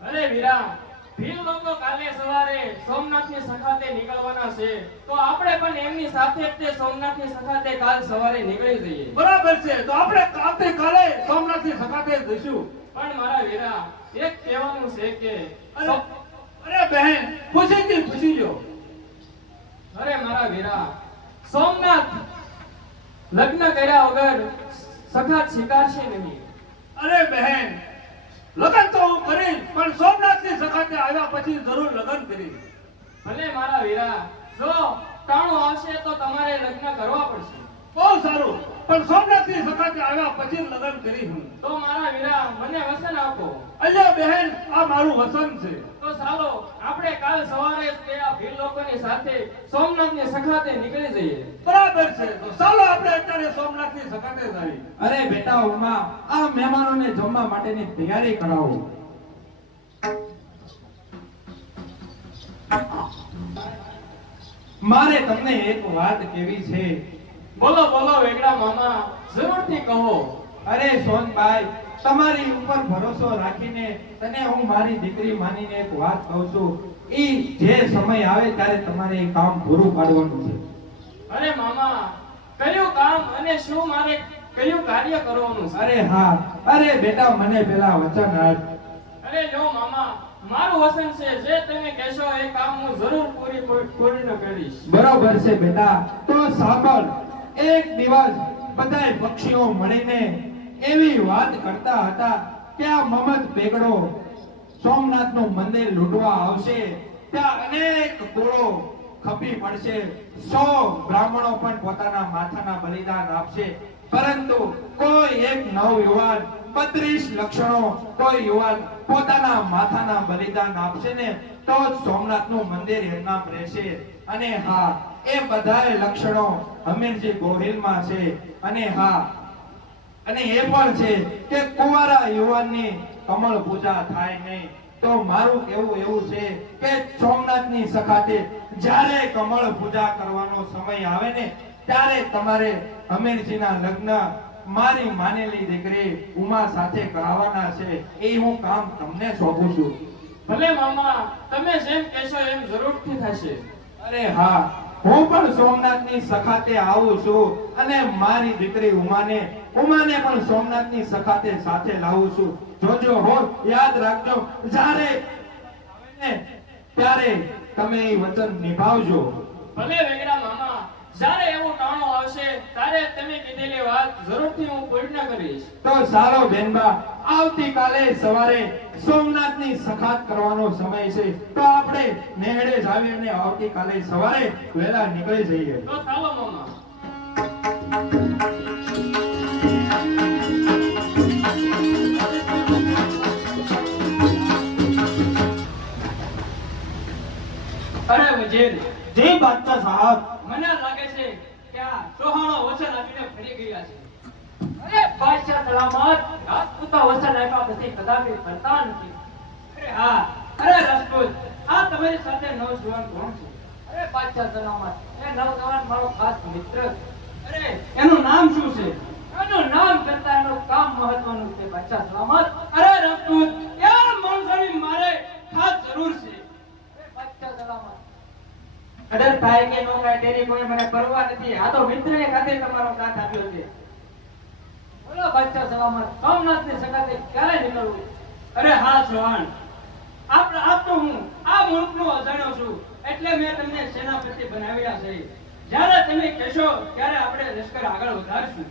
અરે વીરા, ભીલ લોકો કાલે સવારે સોમનાથની સખાતે નીકળવાના છે, તો આપણે પણ એમની સાથે જ તે સોમનાથની સખાતે કાલ સવારે નીકળી જઈએ. બરાબર છે, તો આપણે આવતીકાલે સોમનાથની સખાતે જઈશું. પણ મારા વીરા, એક કહેવાનું છે કે અરે બહેન, ખુશીથી પૂછી જો. અરે મારા વીરા, સોમનાથ લગ્ન કર્યા વગર સખાત સ્વીકારશે નહીં. અરે બહેન, લગ્ન તો હું કરીશ, પણ સોમનાથની સખાતે આવ્યા પછી જરૂર લગ્ન કરીશ. ભલે મારા વીરા, જો ટાણું આવશે તો તમારે લગ્ન કરવા પડશે. બહુ સારું, પણ સોમનાથની સખાતે આવ્યા પછી જ લગ્ન કરીશ હું. તો મારા વીરા, મને વચન આપો. અલ્યા બહેન, આ મારું વસન છે. તો ચાલો આપણે કાલ સવારે જ પેલા ભીલ લોકોની સાથે સોમનાથની સખાતે નીકળી જઈએ. બરાબર છે, તો ચાલો આપણે અત્યારે સોમનાથની સખાતે જઈએ. અરે બેટા ઉમા, આ મહેમાનોને જમવા માટેની તૈયારી કરાવો. મારે તમને એક વાત કેવી છે. બોલો બોલો વેગડા મામા, જરૂરથી કહો. અરે સોનભાઈ, તમારી ઉપર ભરોસો રાખીને તને હું મારી દીકરી માનીને એક વાત કહું છું. ઈ જે સમય આવે ત્યારે તમારે એ કામ પૂરું પાડવાનું છે. અરે મામા, કયું કામ અને શું મારે કયું કાર્ય કરવાનું છે? અરે હા, અરે બેટા મને પેલા વચન આપ. અરે જો મામા, મારું વચન છે, જે તમે કહેશો એ કામ હું જરૂર પૂર્ણ કરીશ. બરોબર છે બેટા, તો સાંભળ. એક દિવસ બધાય પક્ષીઓ મળીને એવી વાત કરતા હતા કે આ મમદ બેગડો સોમનાથનું મંદિર લૂંટવા આવશે, ત્યાં અનેક કુળો ખપી પડશે, 100 બ્રાહ્મણો પણ પોતાના માથાના બલિદાન આપશે, પરંતુ કોઈ એક નવયુવાન 32 લક્ષણો કોઈ યુવાન પોતાના માથાના બલિદાન આપશે ને તો જ સોમનાથનું મંદિર એમનામ રહેશે. અને હા, એ બધાય લક્ષણો હમીરજી ગોહિલમાં છે. અને હા, અને એ પણ છે કે કુંવારા યુવાનની કમળ પૂજા થાય નહીં. તો મારું કહેવું એવું છે કે સોમનાથની સખાતે જ્યારે કમળ પૂજા કરવાનો સમય આવે ને ત્યારે તમારે હમીરજીના લગ્ન મારી માનેલી દીકરી ઉમા સાથે કરાવવાના છે. એ હું કામ તમને સોંપું છું. ભલે મામા, તમે જેમ કહેશો એમ જરૂરથી થશે. અરે હા, હું પણ સોમનાથની સખાતે આવું છું અને મારી દીકરી ઉમાને પણ સોમનાથની સખાતે સાથે લાવું છું. જોજો હો, યાદ રાખજો, જ્યારે આવે ને ત્યારે તમે એ વચન નિભાવજો. ભલે વેગડા મામા, જ્યારે એવું ટાણું આવશે ત્યારે તમે કીધેલી વાત જરૂરથી હું પૂર્ણ કરીશ. તો સારો બેનબા, આવતીકાલે સવારે સોમનાથની સખાત કરવાનો સમય છે, તો આપણે નેહડે જ આવીએ અને આવતીકાલે સવારે વહેલા નીકળી જઈએ. તો ચાલો મામા. અરે વજીર, જી બાદશાહ સાહેબ. મને લાગે છે કે આ ચૌહાણો વચન આપીને ફરી ગયા છે. અરે બાદશાહ સલામત, રાજપૂતો વચન આપ્યા પછી કદાપી ફરતા નથી. અરે હા, અરે રાજપૂત, આ તમારી સાથે નવજુવાન કોણ છે? અરે બાદશાહ સલામત, એ નવજવાન મારો ખાસ મિત્ર છે. અરે એનું નામ શું છે? એનું નામ કરતા એનું કામ મહત્વનું છે બાદશાહ સલામત. અરે રાજપૂત, યાર માણસોની મારે ખાસ જરૂર છે. અરે બાદશાહ સલામત, અડર થાય કે નો કાય તેની કોઈ મને પરવા નથી. આ તો મિત્રએ ખાતે તમારો સાથ આપ્યો છે. બોલો બાદશાહ સલામત, સોમનાથની સખાતે ક્યારે નીકળવું? અરે હા ચૌહાણ, આપ તો હું આ મુલ્કનો અજાણ્યો છું, એટલે મેં તમને સેનાપતિ બનાવ્યા છે. જ્યારે તમે કહેશો ત્યારે આપણે લશ્કર આગળ વધારશું.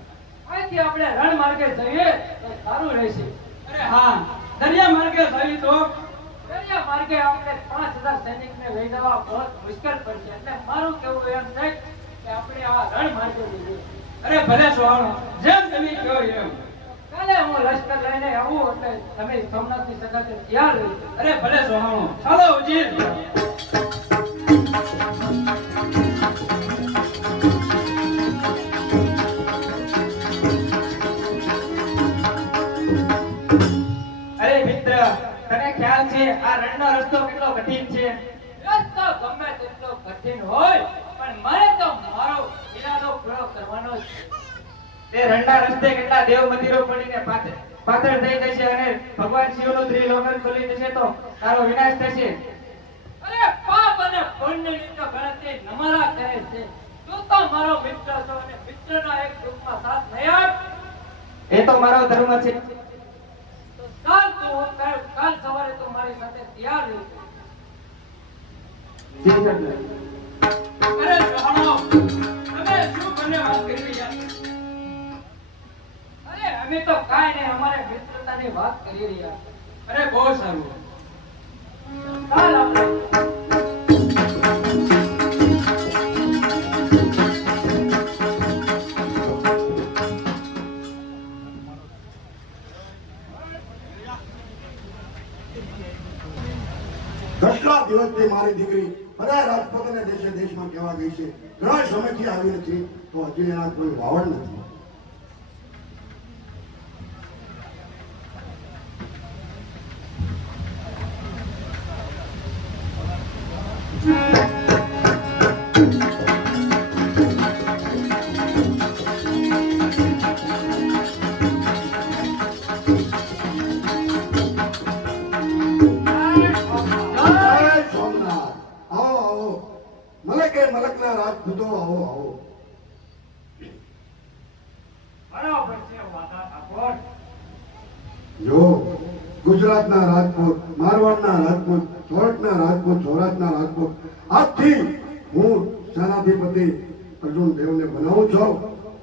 અહીંથી આપણે રણ માર્ગે જઈએ તો સારું રહેશે. અરે હા, દરિયા માર્ગે જઈ તો દરિયા માર્ગે આપણે 5000 સૈનિકને લઈ જવા બહુ મુશ્કેલ પડશે. એટલે મારું કહેવું એમ છે કે આપણે આ રણ માર્ગે જઈએ. અરે ભલે ચૌહાણ, જેમ તમે કહો એમ. કાલે હું લશ્કર લઈને આવું એટલે તમે સોમનાથની સખાતે તૈયાર રહેજો. અરે ભલે ચૌહાણ, ચાલો ઉજીર. અરે મિત્ર, તને ખ્યાલ છે આ રણનો રસ્તો કેટલો કઠિન છે? રસ્તો ગમે તેટલો કઠિન હોય પણ મને તો મારો ઈરાદો પૂરો કરવાનો જ છે. તે રણના રસ્તે કેટલા દેવ મંદિરો પડીને પાછળ થઈ જશે અને ભગવાન શિવનું ત્રિલોકન ખુલી જશે તો તારો વિનાશ થશે. અરે પાપ અને પુણ્યની તો ગણતરી નમારા કરે છે. તું તો મારો મિત્ર છો અને મિત્રના એક દુઃખમાં સાથ નહીં આપ. એ તો મારો ધર્મ છે. તો કાલ સવારે તું મારી સાથે તૈયાર રહેજો. અરે ચૌહાણો, તમે શું બંને વાત કરી રહ્યા છો? અરે અમે તો કાંઈ નહીં, અમારે મિત્રતાની વાત કરી રહ્યા. અરે બહુ સારું. ચાલ આપણે કેટલા દિવસથી મારી દીકરી બધા રાજપૂતોને દેશે દેશમાં કહેવા ગઈ છે, ઘણા સમયથી આવી નથી, તો હજી એના કોઈ વાવડ નથી. જય સોમનાથ. આવો આવો, મલકે મલકના રાજપૂતો, આવો આવો. બરાબર છે વાદા ઠાકોર. જો ગુજરાતના રાજપૂત, મારવાડના રાજપૂત, સોરઠના રાજપૂત, સૌરાષ્ટ્રના રાજપૂત, આજથી હું સેનાધિપતિ અર્જુન દેવને બનાવું છું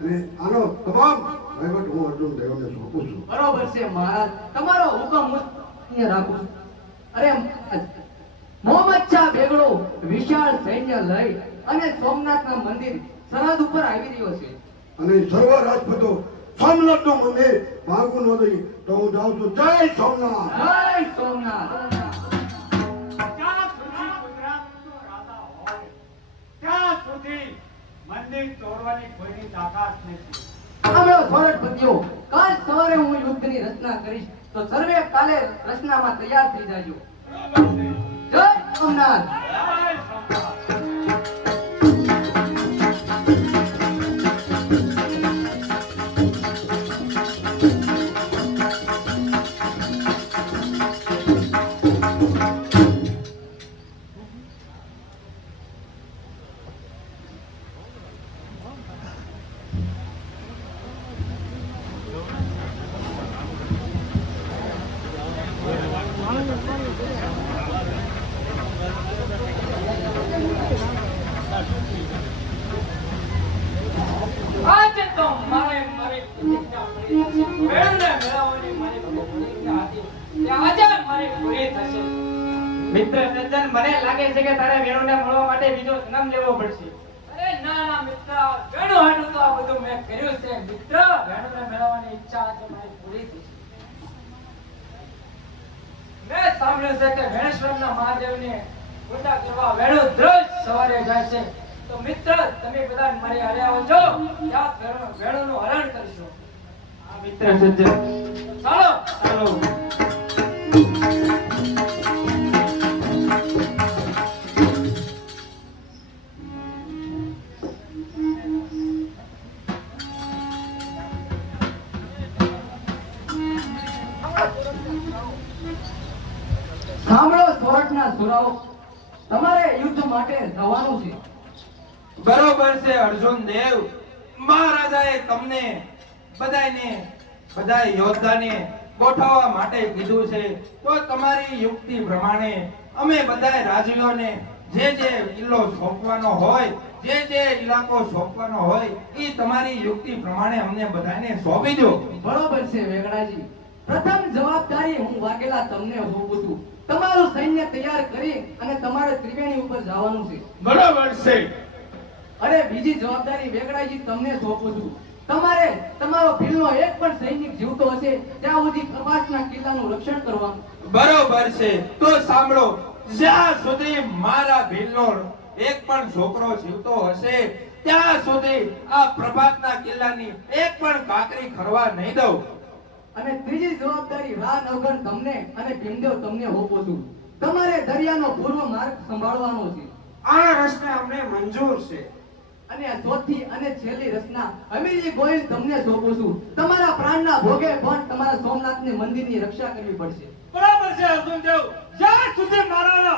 અને આનો તમામ વહીવટ હું અર્જુન દેવને સોંપું છું. બરોબર છે મહારાજ, તમારો હુકમ હું અહીંયા રાખું છું. અરે મોહમ્મદ શાહ બેગડો વિશાળ સૈન્ય લઈ અને સોમનાથના મંદિર સરહદ ઉપર આવી રહ્યો છે. અને સર્વ રાજપૂતો સોમનાથનું મંદિર ભાંગવું ન દઈ તો હું જાઉં છું. જય સોમનાથ. જય સોમનાથ. ત્યાં સુધી ગુજરાતનો રાજા હોય ત્યાં સુધી મંદિર તોડવાની કોઈની તાકાત નથી. સાંભળો સોરઠપતિઓ, કાલ સવારે હું યુદ્ધની રચના કરીશ, તો સર્વે કાલે રચનામાં તૈયાર થઈ જાજો. જય સોમનાથ. જય સોમનાથ. આજે તો મારે મારી પ્રતિજ્ઞા પૂરી થશે. વેણને મેળવવાની મારી પ્રતિજ્ઞા હતી તે આજે મારી પૂરી થશે. મિત્ર સજ્જન, મને લાગે છે કે તારે વેણુને મળવા માટે બીજો જન્મ લેવો પડશે. અરે ના ના મિત્ર, વેણુ હાટું તો આ બધું મેં કર્યું છે. મિત્ર, વેણુને મેળવવાની ઈચ્છા આજે મારી પૂરી થશે. મેં સાંભળ્યું છે કે વેણેશ્વરના મહાદેવને પૂજા કરવા વેણુ દરરોજ સવારે જાય છે. તો મિત્ર, તમે બધા મારી હારે આવજો, ત્યાં વેણુનું હરણ કરીશું. હા મિત્ર સજ્જન, ચાલો. ચાલો. સાંભળો સોરઠના સુરાઓ, તમારે યુદ્ધ માટે જવાનું છે. બરોબર છે અર્જુન દેવ. મહારાજાએ તમને બધા યોદ્ધાને ગોઠવવા માટે કીધું છે, તો તમારી યુક્તિ પ્રમાણે અમે બધા રાજવીઓને જે કિલ્લો સોંપવાનો હોય, જે ઇલાકો સોંપવાનો હોય, એ તમારી યુક્તિ પ્રમાણે અમને બધાને સોંપી દો. બરોબર છે વેગડાજી, પ્રથમ જવાબદારી હું વાઘેલા તમને સોંપું છું. તમારું સૈન્ય તૈયાર કરી અને તમારે ત્રિવેણી ઉપર જવાનું છે. બરાબર છે. અરે બીજી જવાબદારી વેગડાજી તમને સોંપું છું. તમારે તમારો ભીલનો એક પણ સૈનિક જીવતો હશે ત્યાં સુધી પ્રભાસના કિલ્લાનું રક્ષણ કરવાનું. બરોબર છે. તો સાંભળો, જ્યાં સુધી મારા ભીલનો એક પણ છોકરો જીવતો હશે ત્યાં સુધી આ પ્રભાતના કિલ્લાની એક પણ કાકરી ખરવા નહીં દઉં. અને ત્રીજી જવાબદારી રા નવગણ તમને અને ભીમદેવ તમને સોંપું છું. તમારે દરિયાનો પૂર્વ માર્ગ સંભાળવાનો છે. આ રસ્તા અમને મંજૂર છે. અને ચોથી અને છેલ્લી રચના અમીરજી ગોયલ તમને સોંપું છું. તમારા પ્રાણના ભોગે પણ તમારા સોમનાથની મંદિરની રક્ષા કરવી પડશે. બરાબર છે અર્જુન દેવ. જ્યાં સુધી મારા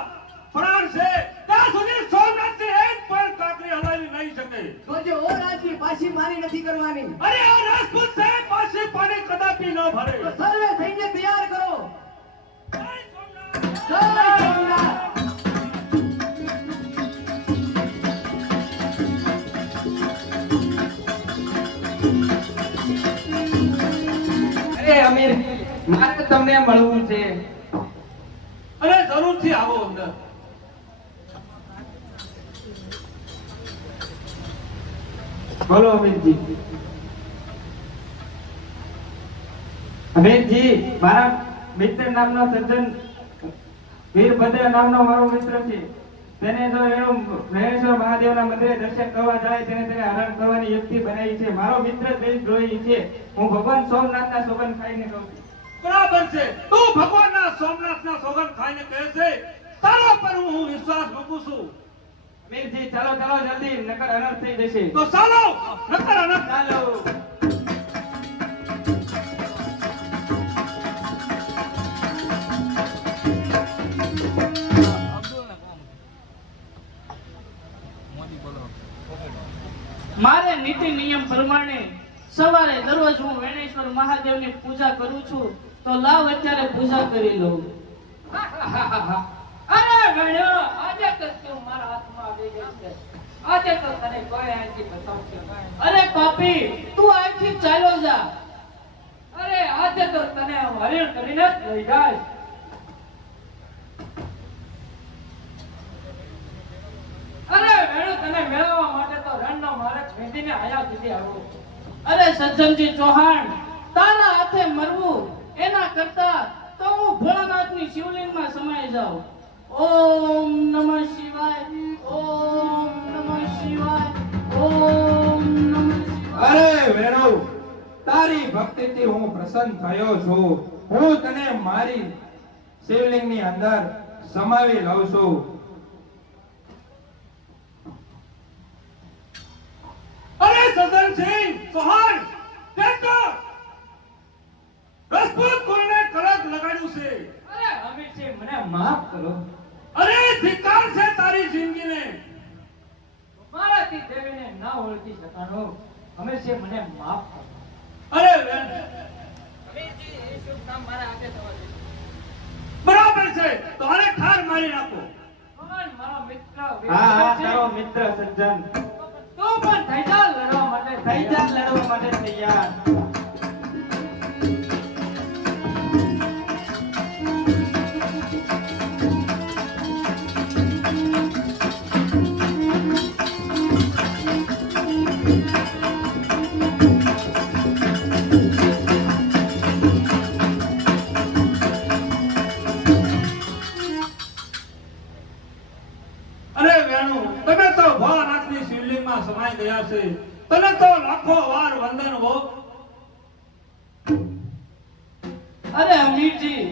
પ્રાણ છે ત્યાં સુધી સોમનાથની એક પણ કાકરી હલાવી નહીં શકે. તો જે ઓ રાજવી પાછી મારી નથી કરવાની. અરે આ રાજપૂત છે, પાછી પાણી કદાપી ન ભરે. તો સર્વે સૈન્ય તૈયાર કરો. જય સોમનાથ. જય સોમનાથ. અરે અમીર, મારે તમને મળવું છે. જરૂરથી આવો અંદર. બોલો અમિતજી. અમિતજી, મારા મિત્ર નામનો સજ્જન વીરભદ્ર નામનો મારો મિત્ર છે. તેને જો મહેશ્વર મહાદેવના મંદિરે દર્શન કરવા જાય તેને હરણ કરવાની યુક્તિ બનાવી છે. મારો મિત્ર દેશદ્રોહી છે. હું ભગવાન સોમનાથના સોગંદ ખાઈને કહું છું. બરાબર છે. તું ભગવાનના સોમનાથના સોગંદ ખાઈને કહે છે, તારા પર હું વિશ્વાસ મૂકું છું. અમીરજી, ચાલો ચાલો જલ્દી, નકર અનર્થ થઈ જશે. તો ચાલો, નકર અનર્થ. ચાલો. મારે નીતિ નિયમ પ્રમાણે સવારે દરરોજ હું વેણેશ્વર મહાદેવની પૂજા કરું છું, તો લાવ અત્યારે પૂજા કરી લઉં. અરે ભણ્યો, આજે તો તું મારા હાથમાં આવી ગઈ છે. આજે તો તને કોઈ આંખી બતાવશે નહીં. અરે પાપી, તું અહીંથી ચાલ્યો જા. અરે આજે તો તને હું હરિણ કરીને જ લઈ જાય. અરે વેણુ, તને મેળવવા માટે તો રણનો માર્ગ ભેદીને આયા સુધી આવું. અરે સજ્જનજી ચૌહાણ, તારા હાથે મરવું એના કરતા તો હું ભોળાનાથની શિવલિંગમાં સમાઈ જાઉં. ઓમ નમઃ શિવાય, ઓમ નમઃ શિવાય, ઓમ નમઃ શિવાય. અરે વેણુ, તારી ભક્તિથી હું પ્રસન્ન થયો છું. હું તને મારી શિવલિંગની અંદર સમાવી લઉં છું. અરે સદનસિંહ ચૌહાણ, તે તો રજપૂત કુળને કલંક લગાડ્યું છે. અરે અમીરજી, મને માફ કરો. અરે ધિક્કાર છે તારી જિંદગીને. મારાથી દેવીને ના ઓળખી શકાનો. અમીરજી, મને માફ કરો. અરે અમીરજી, એ શુભ કામ મારા હાથે થવા દે. બરાબર છે, તો આને ઠાર મારી નાખો. કોણ મારો મિત્ર? હા હા, તારો મિત્ર સજ્જન. તું પણ થઈ જા લડવા માટે. થઈ જા લડવા માટે તૈયાર. અરે વેણુ, તમે તો ભોળાનાથની શિવલિંગમાં સમાઈ ગયા છે. તને તો લાખો વાર વંદન હો. અરે અમીરજી,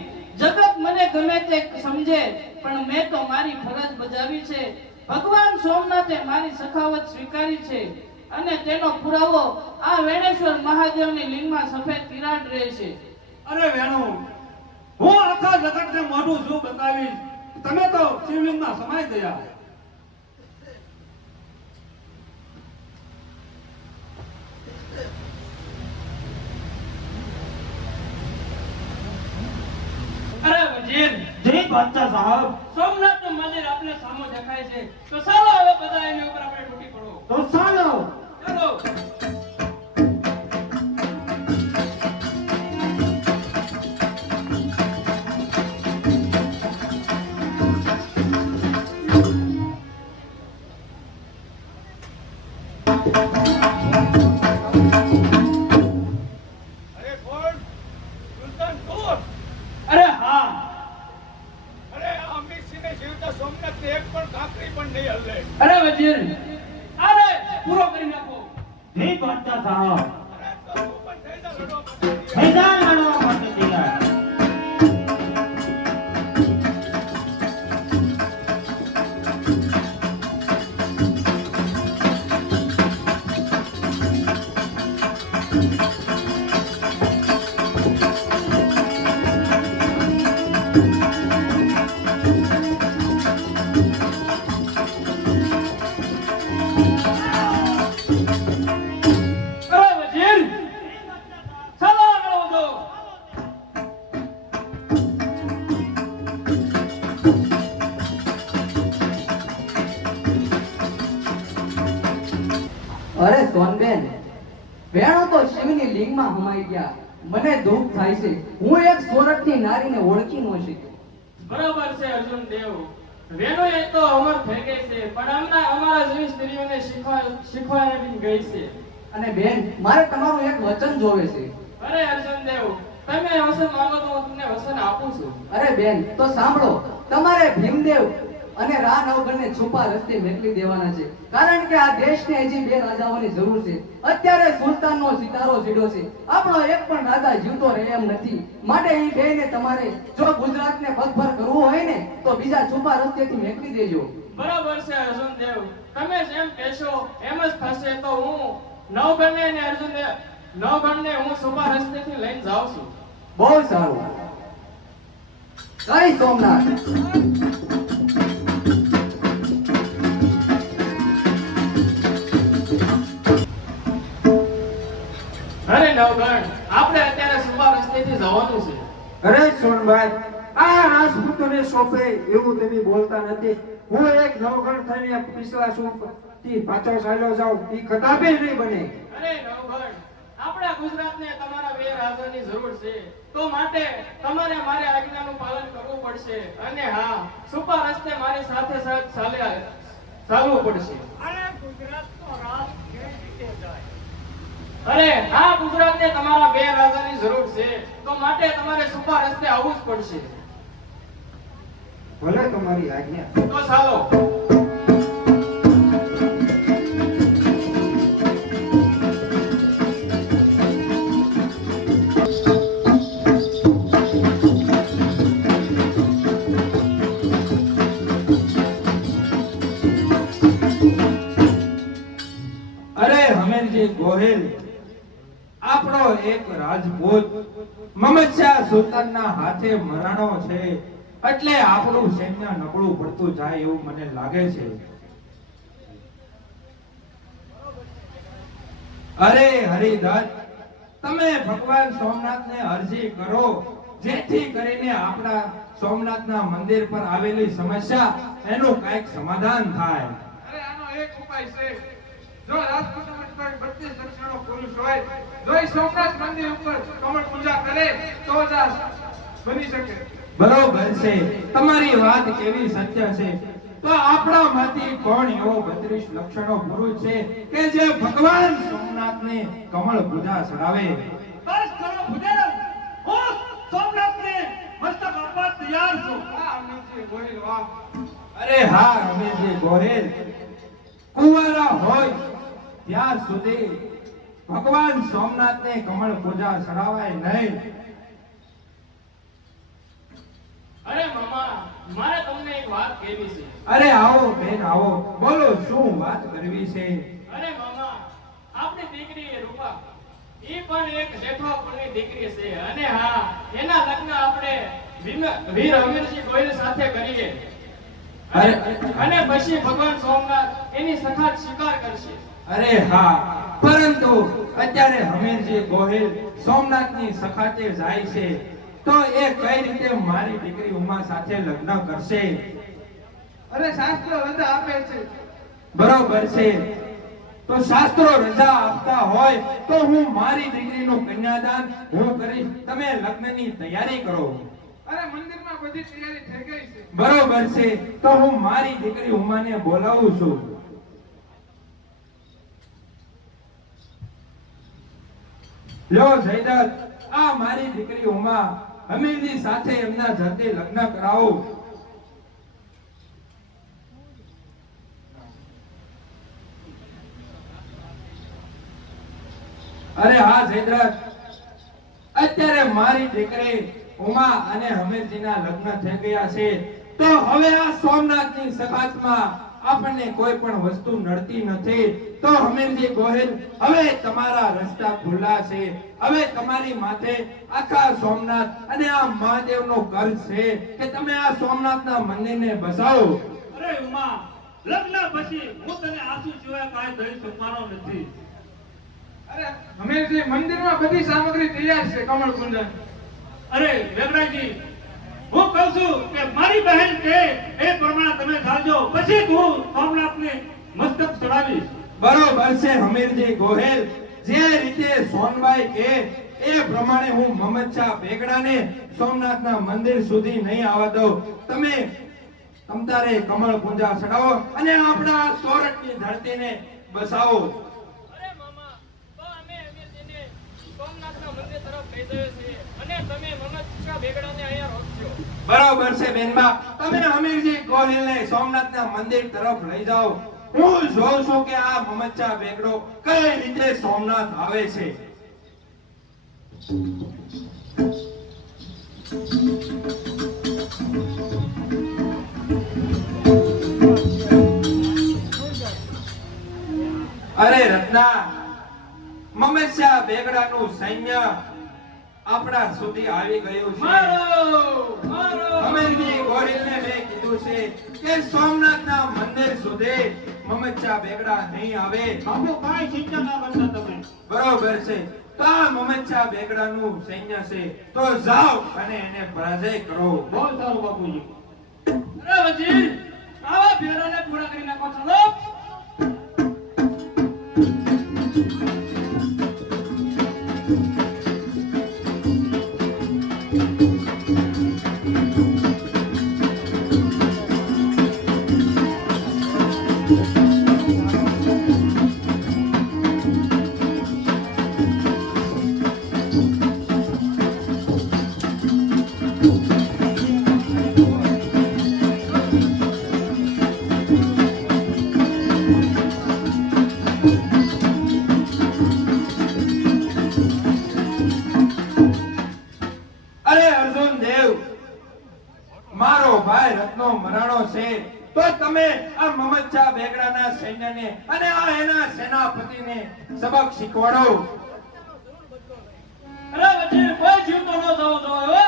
જગત મને ગમે તે સમજે, પણ મેં તો મારી ફરજ બજાવી છે. ભગવાન સોમનાથે મારી સખાવત સ્વીકારી છે, અને તેનો પુરાવો આ વેણેશ્વર મહાદેવની લિંગમાં સફેદ તિરાડ રહેશે. અરે વેણુ, હું આખા જગતને મોઢું શું બતાવીશ? તમે તો શિવલિંગમાં સમાઈ ગયા. અરે વજીર, જય બાદશાહ સાહેબ. સોમનાથનું મંદિર આપને સામે દેખાય છે. તો ચાલો હવે બધા એની ઉપર આપણે તૂટી પડો. તો ચાલો. ચાલો. અરે હા, અરે વજીર, અરે પૂરો કરી નાખો. જય બાદશાહ સાહેબ. થઈ જા લડવા માટે તૈયાર. અરે વજીર, ચાલો આગળ વધો. અરે સોનબેન, વેણો તો શિવની લિંગમાં હમાઈ ગયા. મને દુઃખ થાય છે, હું એક સોરઠની નારીને ઓળખી ન શક્યો. બરાબર છે અર્જુન દેવ. વેણુ એ તો અમર થઈ ગઈ છે, પણ અમારા જેવી સ્ત્રીઓને શીખવાડી ગઈ છે. અને બેન, મારે તમારું એક વચન જોવે છે. અરે અર્જુન દેવ, તમે વસન માંગો તો હું તમને વસન આપું છું. અરે બેન, તો સાંભળો, તમારે ભીમદેવ અને રા નવગણને છુપા રસ્તે મોકલી દેવાના છે, કારણ કે આ દેશને હજી બે રાજાઓની જરૂર છે. અત્યારે સુલતાનનો સિતારો સીડ્યો છે, આપણો એક પણ રાજા જીવતો રહે એમ નથી. માટે એ બેને તમારે જો ગુજરાતને પગભર કરવું હોય ને તો બીજા છુપા રસ્તેથી મોકલી દેજો. બરાબર છે અર્જુન દેવ, તમે જેમ કહેશો એમ જ થશે. તો હું નવગણને અને નવગણને હું છુપા રસ્તેથી લઈને જાઉં છું. બહુ સારું. જય સોમનાથ. અરે નવગણ, આપણે અત્યારે છુપા રસ્તેથી જવાનું છે. અરે સોનભાઈ, આ રાજપૂતોને સોંપે એવું તમે બોલતા નથી. હું એક નવગણ થઈને પિછલા થી પાછો ચાલ્યો જાઉં એ કદાપી નહીં બને. અરે નવગણ, આપણા ગુજરાતને તમારા બે રાજાની જરૂર છે, તો માટે તમારે મારી આજ્ઞાનું પાલન કરવું પડશે. અને હા, છુપા રસ્તે મારી સાથે ચાલવું પડશે. અરે ગુજરાતનો રાજ કેવી રીતે જાય? અરે આ ગુજરાતને તમારા બે રાજાની જરૂર છે, તો માટે તમારે છુપા રસ્તે આવવું જ પડશે. ભલે તમારી આજ્ઞા. તો ચાલો. અરે હમેરજી ગોહિલ, આપણો એક રાજપૂત મમદશાહ સુલતાનના હાથે મરાણો છે, એટલે આપણું સૈન્ય નબળું પડતું જાય એવું મને લાગે છે. અરે હરિદત્ત, તમે ભગવાન સોમનાથને અરજી કરો, જેથી કરીને આપણા સોમનાથના મંદિર પર આવેલી સમસ્યા એનું કંઈક સમાધાન થાય. અરે આનો એક ઉપાય છે. જો રાજપૂતોમાં કોઈ 32 લક્ષણો પુરુષ હોય, જો એ સોમનાથ મંદિર ઉપર કમળ પૂજા કરે તો જ આ બની શકે. બરોબર છે, તમારી વાત કેવી સત્ય છે. તો આપણામાંથી કોણ એવો 32 લક્ષણો પુરુષ છે કે જે ભગવાન સોમનાથને કમળ પૂજા ચડાવે? બસ કરો ભુદેવ, હું સોમનાથને મસ્તક આપવા તૈયાર છું. આ અમરજી ગોહિલ વાહ. અરે હા રમેશજી ગોહિલ, કુંવારા હોય ત્યાં સુધી ભગવાન સોમનાથને કમળ પૂજા ચડાવાય નહીં. અરે મામા, મારે તમને એક વાત કહેવી છે. અરે આવો બેન આવો, બોલો શું વાત કરવી છે? અરે મામા, આપણી દીકરી રૂપા, ઈ પણ એક જેઠવા કુળની દીકરી છે. અને હા, એના લગ્ન આપણે વીર અમીરજી ગોહિલ સાથે કરીએ. અને પછી ભગવાન સોમનાથ એની સખાત સ્વીકાર કરશે. અરે હા, પરંતુ અત્યારે હમીરજી ગોહિલ સોમનાથની સખાતે જાય છે, તો એ કઈ રીતે મારી દીકરી ઉમા સાથે લગ્ન કરશે? અરે શાસ્ત્રો રજા આપે છે. બરોબર છે, તો શાસ્ત્રો રજા આપતા હોય તો હું મારી દીકરીનું કન્યાદાન હું કરીશ, તમે લગ્નની તૈયારી કરો. અરે મંદિરમાં બધી તૈયારી થઈ ગઈ છે. બરોબર છે, તો હું મારી દીકરી ઉમાને બોલાવું છું. લ્યો જયદત્ત, આ મારી દીકરી ઉમા હમીરજી સાથે એમના જતે લગ્ન કરાવો. અરે હા જયદ્રથ, અત્યારે મારી દીકરી ઉમા અને હમીરજીના લગ્ન થઈ ગયા છે, તો હવે આ સોમનાથની સખાતમાં આપણને કોઈ પણ વસ્તુ નડતી નથી. તો હમીરજી ગોહિલ, હવે તમારા રસ્તા ખુલ્લા છે. હવે તમારી માથે આખા સોમનાથ અને આ મહાદેવનો કર્જ છે કે તમે આ સોમનાથના મંદિરને બસાવો. અરે ઉમા, લગ્ન પછી હું તને આંસુ સિવાય કાંઈ દઈ શકવાનો નથી. અરે હમીરજી, મંદિરમાં બધી સામગ્રી તૈયાર છે કમળ પૂજન. અરે વેગડાજી, હું કહું છું કે મારી બહેન કે એ પ્રમાણે તમે ચાલજો, પછી હું સોમનાથને મસ્તક ચડાવીશ. બરોબર છે હમીરજી ગોહિલ, જે રીતે સોનબાઈ કે એ પ્રમાણે હું મોહમ્મદ શાહ બેગડાને સોમનાથના મંદિર સુધી નહીં આવવા દઉં. તમે તમતારે કમળ પૂજા ચડાવો અને આપણા સોરઠની ધરતીને બસાવો. અરે મામા, તો અમે અમીરજીને સોમનાથના મંદિર તરફ લઈ જઈએ છીએ અને તમે મોહમ્મદ શાહ બેગડાને અહીંયા રોકજો. બરોબર છે બેનબા, તમે અમીરજી ગોહિલને સોમનાથના મંદિર તરફ લઈ જાઓ. હું જોઉં છું કે આ મોહમ્મદ શાહ બેગડો કઈ રીતે સોમનાથ આવે છે. અરે રત્ના, મોહમ્મદ શાહ બેગડાનું સૈન્ય આપણા સુધી આવી ગયું છે. અમીરજી ગોહિલને મેં કીધું છે કે સોમનાથના મંદિર સુધી મોહમ્મદ શાહ બેગડા નહીં આવે. બાપુ કાંઈ ચિંતા ના કરતા તમે. બરોબર છે, તો આ મોહમ્મદ શાહ બેગડાનું સૈન્ય છે, તો જાઓ અને એને પરાજય કરો. બહુ સારું બાપુજી. અરે વજીર, આવા ભેડાને પૂરા કરી નાખો. ચલો. અરે અર્જુન દેવ, મારો ભાઈ રત્નો મરાણો છે, તો તમે આ મોહમ્મદ શાહ બેગડાના સૈન્યને અને આ એના સેનાપતિને સબક શીખવાડો. અરે વજીર, કોઈ જીવતો ન જવો જોઈએ, હો.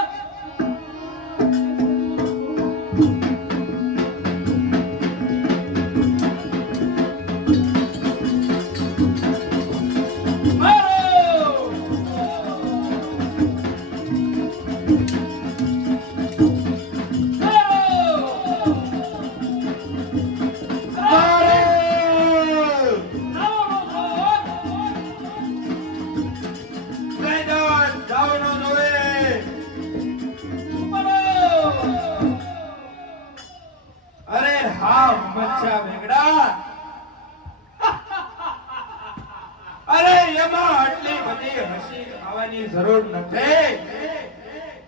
જરૂર નથી.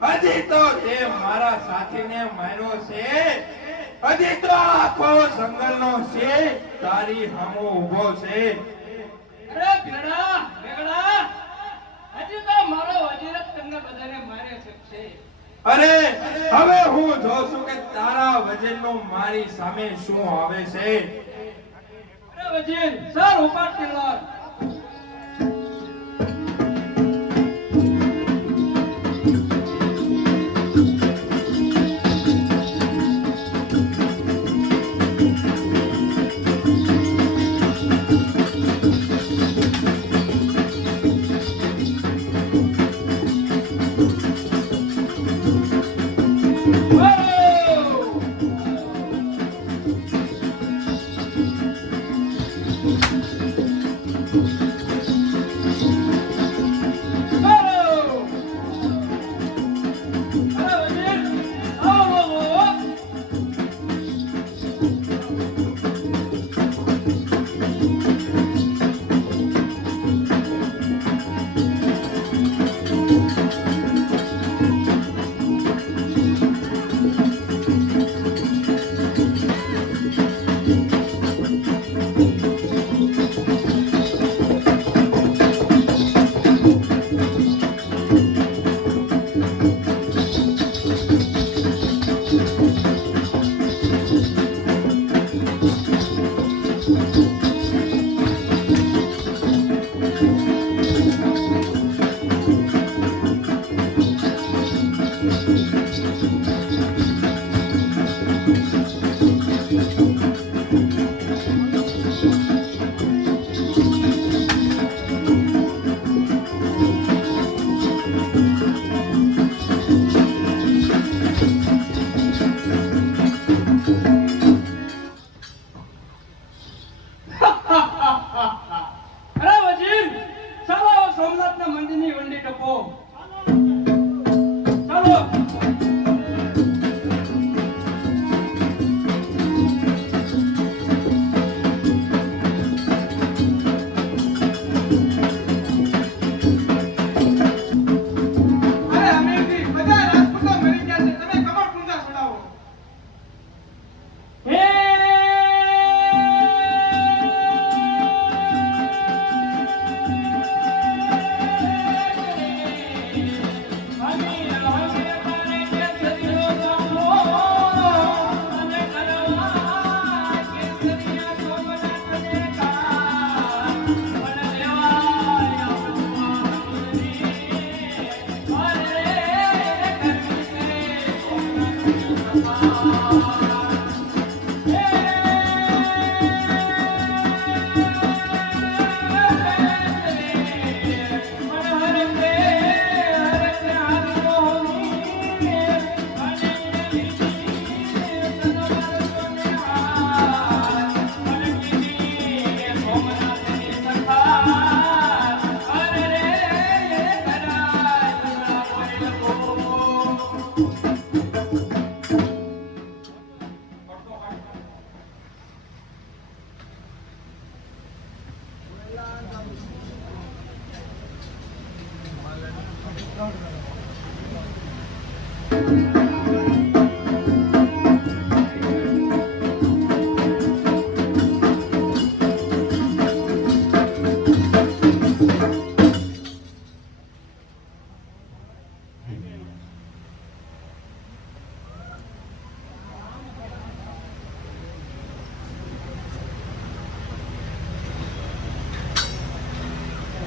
હજી તો તે મારા સાથીને માર્યો છે. હજી તો આખો જંગલનો છે તારી સામો ઊભો છે. અરે ભેડા, બેગડા, હજી તો મારો વજીર જ તમને બધાને મારે છે. અરે હવે હું જોઉં છું કે તારા વજનનું મારી સામે શું આવે છે. અરે વજીર, સર ઉપાડ કે લો.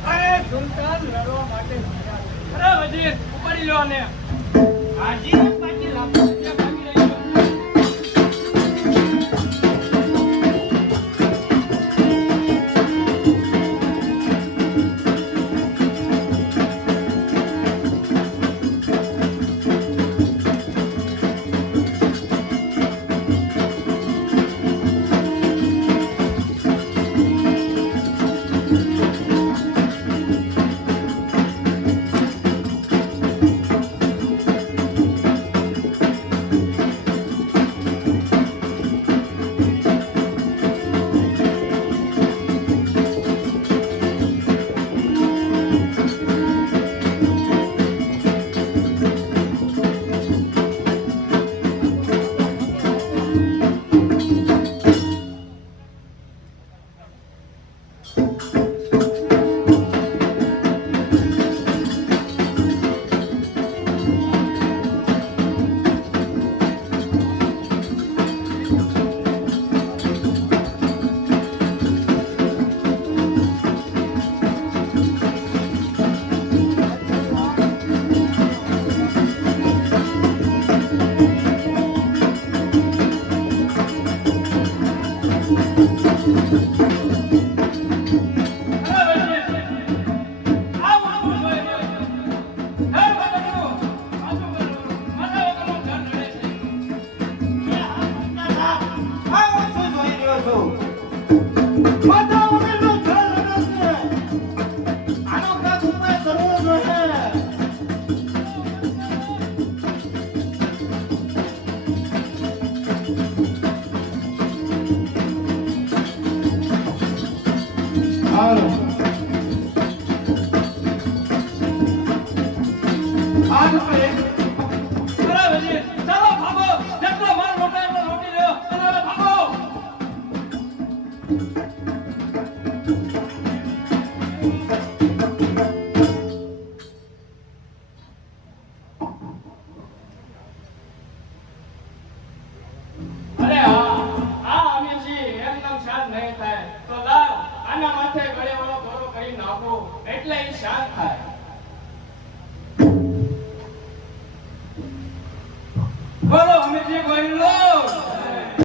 અરે સુલતાન લડવા માટે અરે વજીર ઉપાડી લો ને હાજી પાછી લાવો જે ભાગી રહ્યો નહીં થાય તો લાવ આના માથે ગળે વાળો દોરો કરી નાખો એટલે એ શાંત થાય.